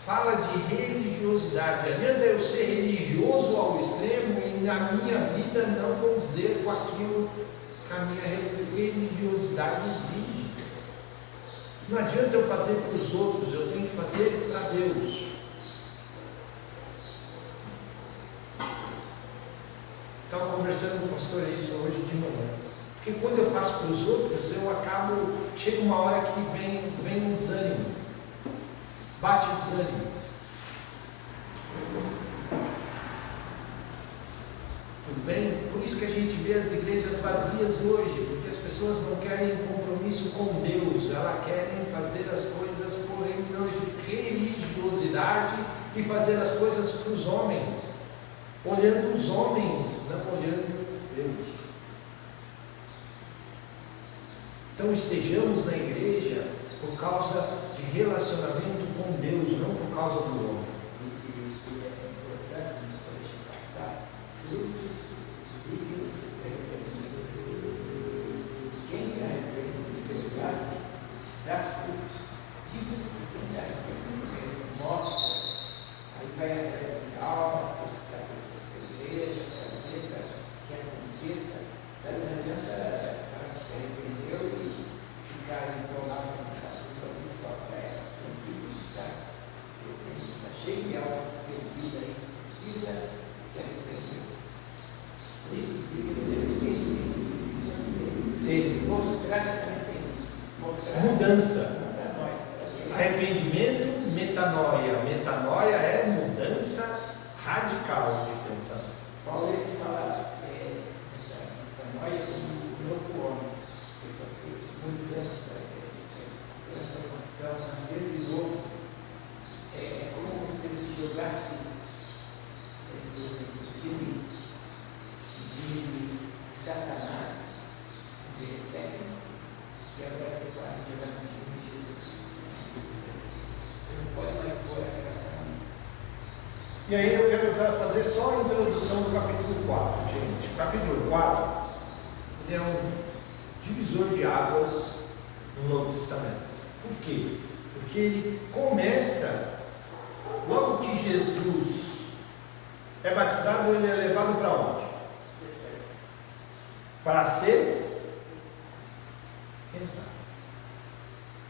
Fala de religiosidade. Adianta eu ser religioso ao extremo e na minha vida não condizer com aquilo que a minha religiosidade exige. Não adianta eu fazer para os outros, eu tenho que fazer para Deus. Estava conversando com o pastor isso hoje de manhã. Porque quando eu faço para os outros, eu acabo, chega uma hora que vem um desânimo. Bate o desânimo. Tudo bem? Por isso que a gente vê as igrejas vazias hoje, porque as pessoas não querem compromisso com Deus, elas querem fazer as coisas por religiosidade e fazer as coisas para os homens, olhando os homens, não olhando Deus. Então estejamos na igreja por causa de relacionamento com Deus, não por causa do homem. E é importante não deixar passar frutos dignos de arrependimento. Quem se arrepende de verdade dá frutos dignos de arrependimento. Mostra, aí vai atrás de almas, buscar pessoas da igreja, trazer para que aconteça. Não adianta se arrependeu e ficar isolado na casa só para ela. Tem que buscar. Está cheio de almas perdidas aí, precisa se arrepender. Tem que mostrar Mudança. Arrependimento, metanoia. Metanoia é mudança radical de pensamento. Paulo ele fala essa metanoia como um novo homem. Pessoal, mudança, transformação, nascer de novo. É como se se jogasse de Satanás, de repente, e agora você quase jogar no time de Jesus. Você não pode mais pôr aquela camisa. E aí eu quero fazer só a introdução do capítulo 4, gente. O capítulo 4 ele é um divisor de águas no Novo Testamento. Por quê? Porque ele começa, logo que Jesus é batizado, ele é levado para onde? Para ser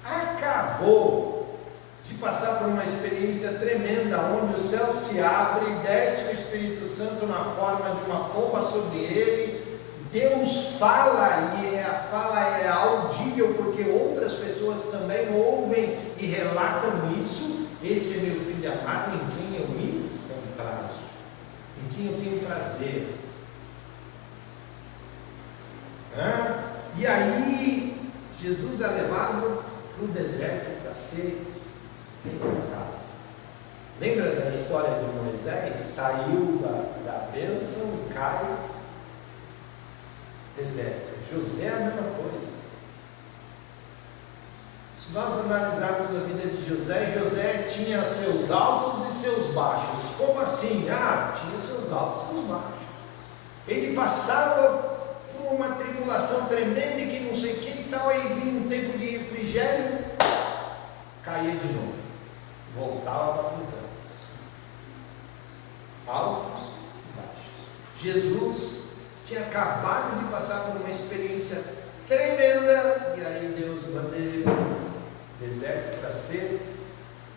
acabou de passar por uma experiência tremenda, onde o céu se abre e desce o Espírito Santo na forma de uma pomba sobre ele. Deus fala e a fala é audível, porque outras pessoas também ouvem e relatam isso. Esse é meu filho amado, em quem eu me comprazo, em quem eu tenho prazer. E aí Jesus é levado para o deserto para ser tentado. Lembra da história de Moisés? Saiu da bênção e cai deserto. José é a mesma coisa. Se nós analisarmos a vida de José, José tinha seus altos e seus baixos. Como assim? Tinha seus altos e seus baixos. Ele passava por uma tribulação tremenda e que não sei o que e tal, aí vinha um tempo de refrigério, caía de novo. voltava para a prisão. Altos e baixos. Jesus tinha acabado de passar por uma experiência tremenda, e aí Deus manda ele no deserto para ser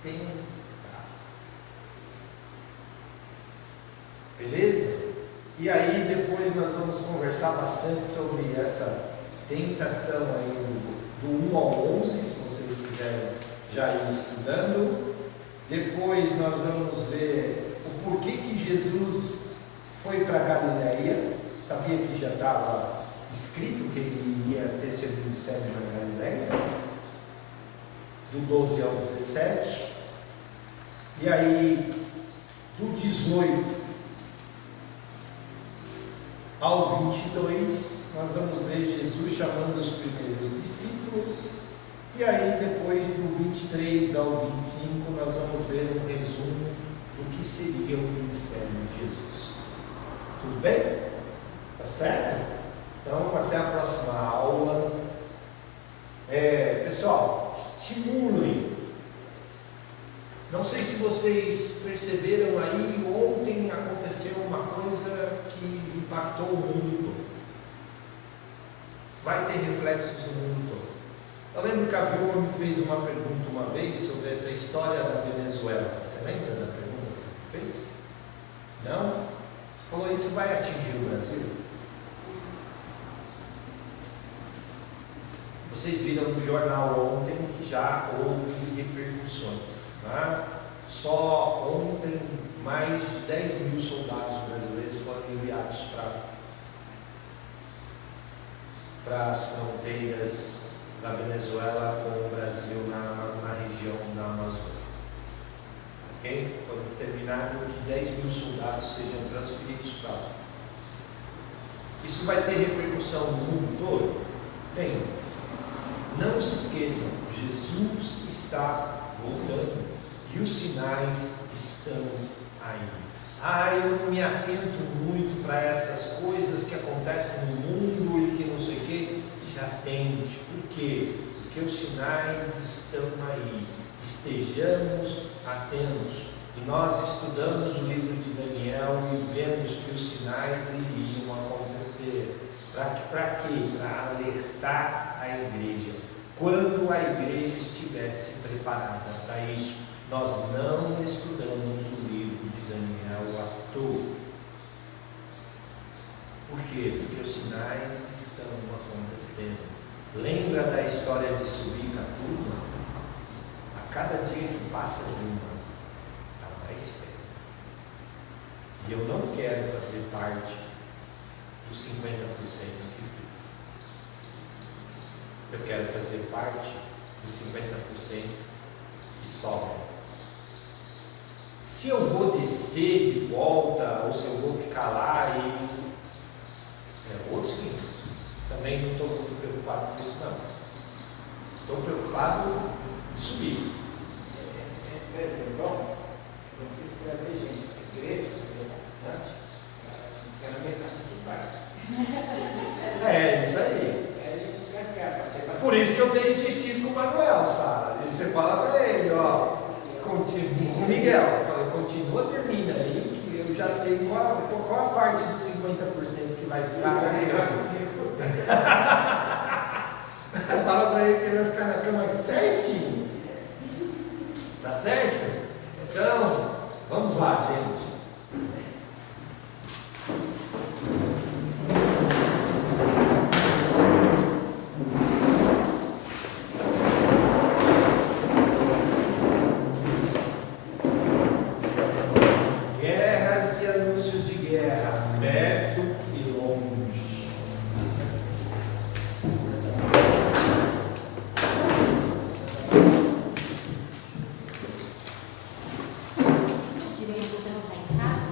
tentado. Beleza? E aí depois nós vamos conversar bastante sobre essa tentação aí do 1 ao 11, se vocês quiserem já ir estudando. Depois nós vamos ver o porquê que Jesus foi para Galileia. Sabia que já estava escrito que ele ia ter seu ministério na Galileia, do 12 ao 17. E aí, do 18 ao 22, nós vamos ver Jesus chamando os primeiros discípulos. E aí, depois do 23 ao 25, nós vamos ver um resumo do que seria o ministério de Jesus. Tudo bem? Tá certo? Então, até a próxima aula. Pessoal, estimulem. Não sei se vocês perceberam aí, ontem aconteceu uma coisa que impactou o mundo todo. Vai ter reflexos no mundo todo. Eu lembro que a Vilma me fez uma pergunta uma vez sobre essa história da Venezuela. Você lembra da pergunta que você fez? Não? Você falou, isso vai atingir o Brasil? Vocês viram no jornal ontem que já houve repercussões. Tá? Só ontem, mais de 10 mil soldados brasileiros foram enviados para as fronteiras da Venezuela com o Brasil na região da Amazônia. Ok? Foi determinado que 10 mil soldados sejam transferidos para lá. Isso vai ter repercussão no mundo todo? Tem. Não se esqueçam, Jesus está voltando e os sinais estão aí. Eu não me atento muito para essas coisas que acontecem no mundo e que não sei o que. Se atente. Por quê? Porque os sinais estão aí. Estejamos atentos. E nós estudamos o livro de Daniel e vemos que os sinais iriam acontecer. Para quê? Para alertar a igreja. Quando a igreja estiver se preparada para isso, nós não estudamos o livro de Daniel à toa. Por quê? Porque os sinais estão acontecendo. Lembra da história de Subicatuba? A cada dia que passa uma, está mais perto. E eu não quero fazer parte dos 50% que fica. Eu quero fazer parte dos 50% que sobram. Se eu vou descer de volta ou se eu vou ficar lá e outros 500. Também não estou muito preocupado com isso não. Estou preocupado em subir. Sério, bom? Não precisa trazer gente para a igreja, fazer bastante. Fica na metade do pai. É isso aí. A gente vai cá, para ter bastante. Por isso que eu tenho insistido com o Manuel, sabe? Você fala para ele, continua com o Miguel. Eu falei, continua, termina aí, que eu já sei qual a parte dos 50% que vai ficar na cama. Fala para ele que ele vai ficar na cama certinho. Tá certo? Então, vamos lá, gente. Guerras e anúncios de guerra, perto e longe. Direito, você não está em casa?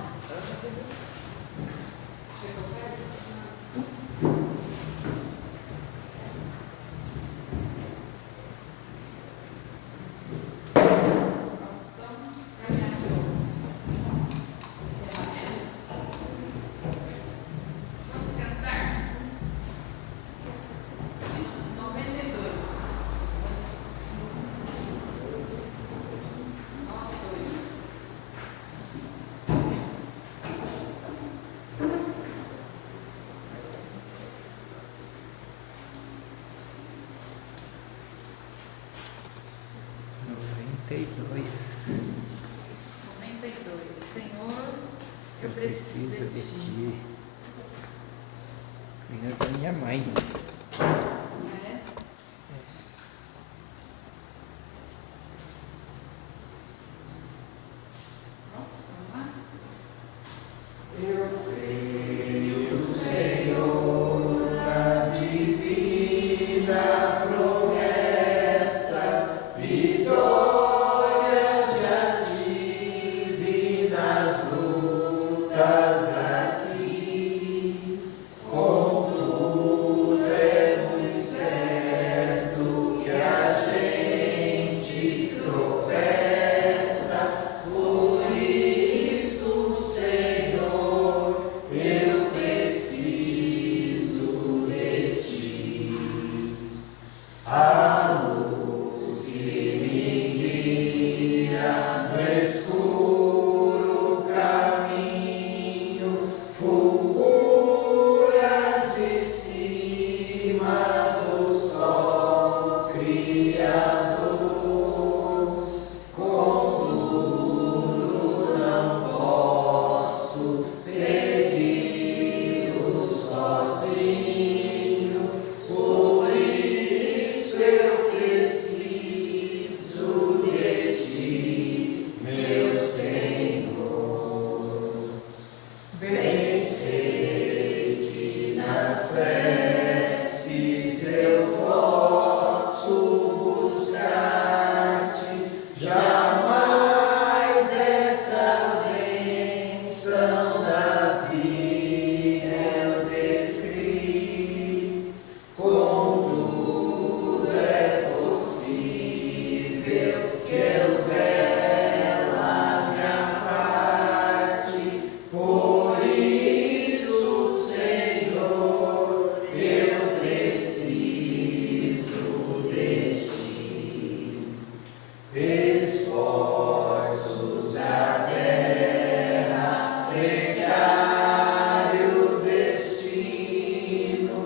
92. 92. Senhor, eu preciso de ti. Vinha da minha mãe. É. Pronto, vamos lá? Eu creio, Senhor, na divina promessa, vitórias já tive nas lutas aqui. Contudo, é muito certo que a gente tropeça, por isso, Senhor, eu preciso de ti. A luz que me guia no escuro caminho, fulguras de cima do sol criador. Contudo, não posso segui-lo sozinho, por isso eu preciso de ti, meu Senhor. Bem sei que nas preces eu posso buscar-te, jamais essa bênção da vida eu descrevi. Contudo, é possível que eu dela me aparte, por isso, Senhor, eu preciso de ti. Esforços a terra, precário destino,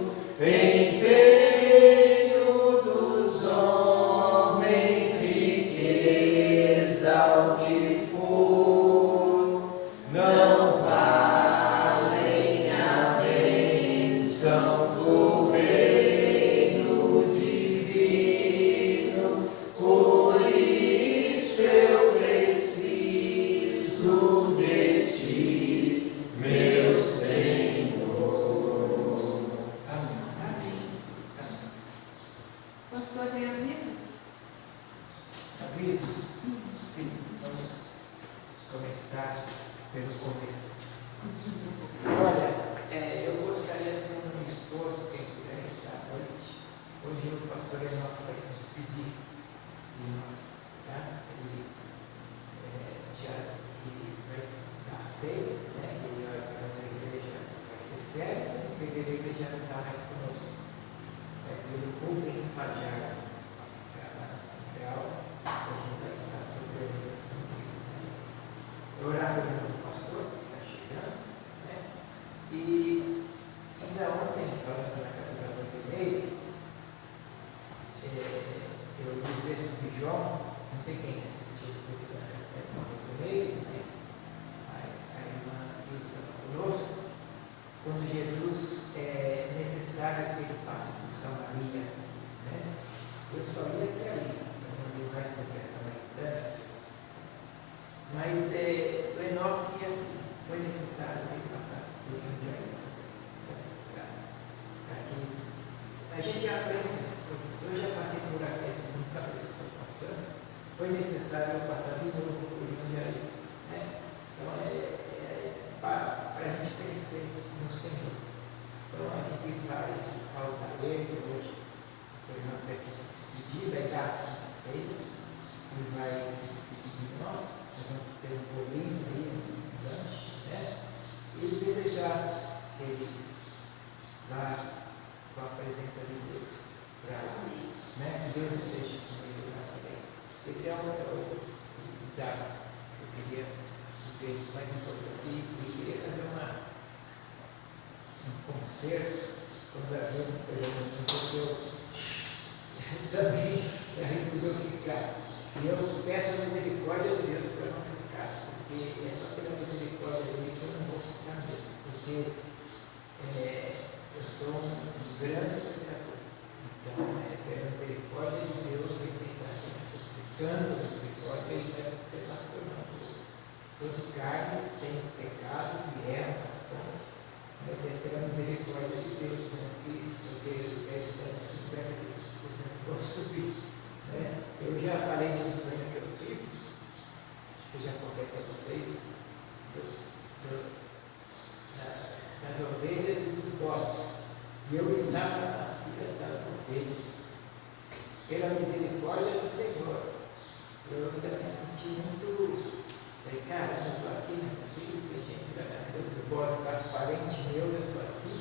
empenho dos homens, riqueza, o que for, não valem a bênção do reino divino. Por isso eu preciso de ti, meu Senhor. Amém. Pastor, tem avisos? Avisos? Sim, vamos começar pelo começo. Olha, eu gostaria de um esforço, quem puder estar à noite. Hoje o pastor Enoque vai se despedir de nós, tá? Ele já vai dar ceia, né? Ele vai para a igreja, vai ser férias, em fevereiro ele já não está mais conosco. Pelo Rubens Fajar, lá na Central, a gente vai estar sobre a orientação dele. Orar pelo novo pastor, que está chegando, né? E ainda ontem, falando na casa da Rosinei, eu li o texto de João, não sei quem assistiu o texto da Rosinei, mas a irmã que está conosco, quando Jesus é necessário que ele passe por Samaria, né? Eu só ia até ali, eu não li mais sobre essa Samaritana, mas o Enoque, assim, foi necessário que ele passasse por Jundiaí, para que a gente aprenda as coisas. Eu já passei por aqui, assim, muita vez que estou passando, foi necessário eu passar de novo por Jundiaí, né? Então, para a gente crescer no Senhor. Então, a gente vai saudar ele hoje. O seu irmão vai se despedir, vai dar a Santa Ceia, e vai se despedir de nós. Nós vamos ter um bolinho aí, um lanche, né? E desejar que ele vá com a presença de Deus, né? Que Deus esteja com ele lá também. Esse é o dado que eu queria dizer mais importante. E queria fazer um concerto, quando a gente, eu também já resolveu ficar. E eu peço a misericórdia de Deus para não ficar, porque é só pela misericórdia dele que eu não vou ficar mesmo, porque eu sou um grande pecador. Então, pela misericórdia de Deus, eu tenho que estar sempre suplicando a misericórdia e deve ser transformado. Sou de carne, tenho pecados e erro bastante, mas é pela misericórdia de Deus, né? Porque ele está em 50% vou subir. Né? Eu já falei de um sonho que eu tive, acho que eu já contei para vocês, das ovelhas e dos bodes. E eu estava na fila das ovelhas. Pela misericórdia do Senhor, eu ainda me senti muito. Falei, cara, eu estou aqui nessa fila, tem gente da minha fila dos bodes, tá? Parente meu, eu estou aqui.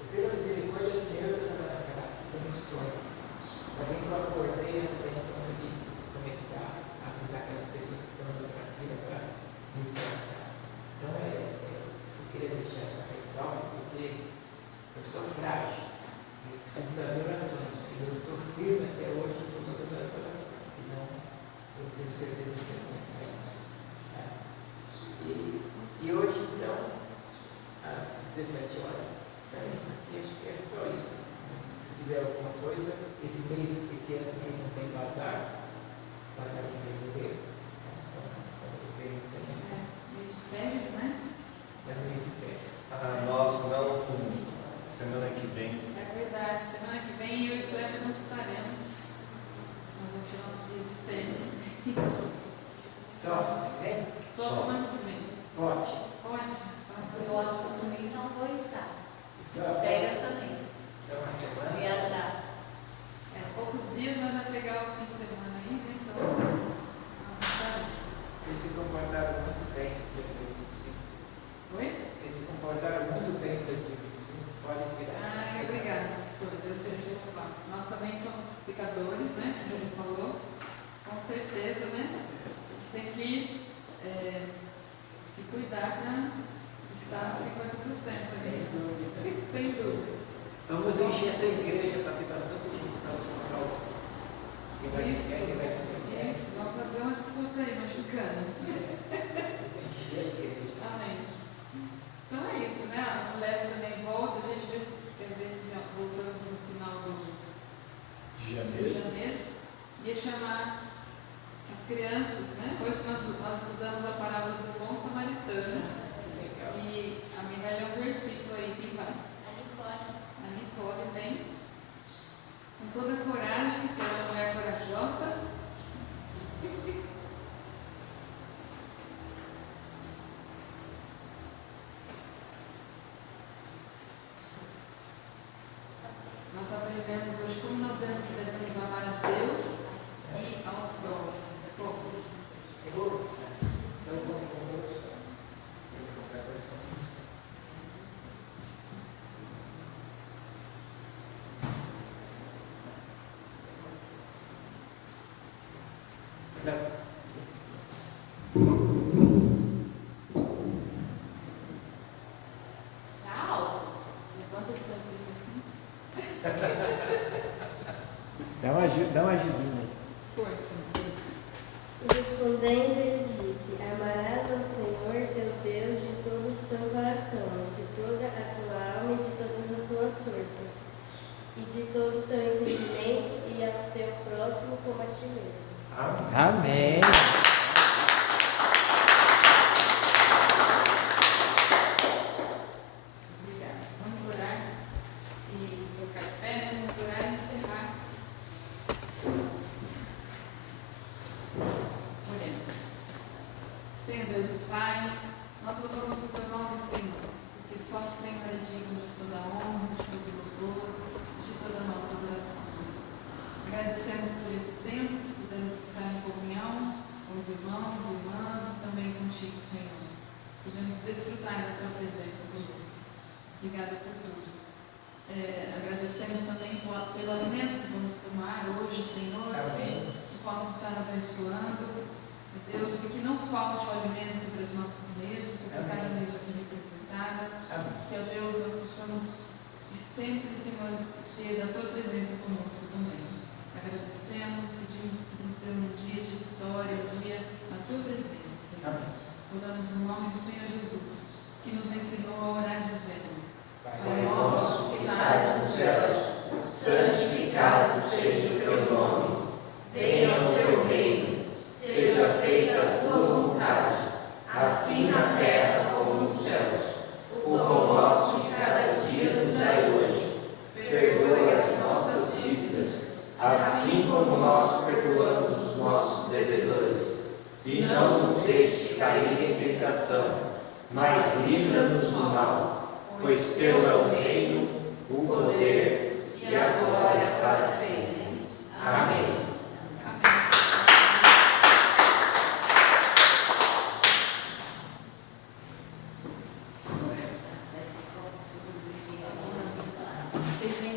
E pela misericórdia do Senhor, eu estava naquela fila no sonho. Também que eu acordei, eu não tenho como de começar a ajudar aquelas pessoas que estão na fila para me passar. Então, eu queria deixar essa ressalva, porque eu sou frágil, eu preciso das orações, e eu estou firme até hoje em cima das orações, senão eu tenho certeza que eu não tenho. Tá? E hoje, então, às 17 horas, estaremos aqui, acho que é só isso. Se tiver alguma coisa, esse ano mês não tem bazar em fevereiro, então, só fevereiro tem esse. Mês de férias, né? É mês de férias. Nós não, semana que vem. É verdade. Semana que vem eu e o Cleber não estaremos. Nós vamos tirar uns dias de férias. Só semana que vem? Só semana que vem. Pode. Pode? Eu acho que eu também não vou estar. Só Férias também. é uma semana. Viajar. Poucos dias nós vamos pegar o fim de semana aí, né? Então, nós estaremos. Vocês se comportaram muito bem em 2025. Oi? Vocês se comportaram muito bem em 2025. Podem virar. Ah, obrigada, pastora. Deus seja louvado. Nós também somos pecadores, né? Como você falou. Com certeza, né? A gente tem que se cuidar para estar 50% ali. Sem dúvida. Vamos encher essa igreja para ter bastante gente para explicar o que vai ser. Isso. Vamos fazer uma disputa aí, machucando. Encher a igreja. Amém. Então é isso, né? As mulheres também voltam. A gente vê se voltamos no final De de janeiro. Ia chamar as crianças, né? Hoje nós estudamos a parábola do bom samaritano. Legal. E a mim vai ler um versículo aí, quem vai? A Nicole vem com toda a coragem, que ela é uma mulher corajosa. Nós aprendemos hoje como nós devemos amar a Deus e ao próximo. Eu vou conversar. Tá alto. Levanta os bracinhos assim. Dá uma ajudinha aí. Força. Respondendo, ele disse: Amarás ao Senhor teu Deus de todo o teu coração, de toda a tua alma e de todas as tuas forças, e de todo o teu entendimento, e ao teu próximo como a ti mesmo. Amém. Obrigada. Vamos orar e trocar de pé, né? Vamos orar e encerrar livra-nos do mal, pois teu é o reino, o poder e a glória para sempre. Amém. Vocês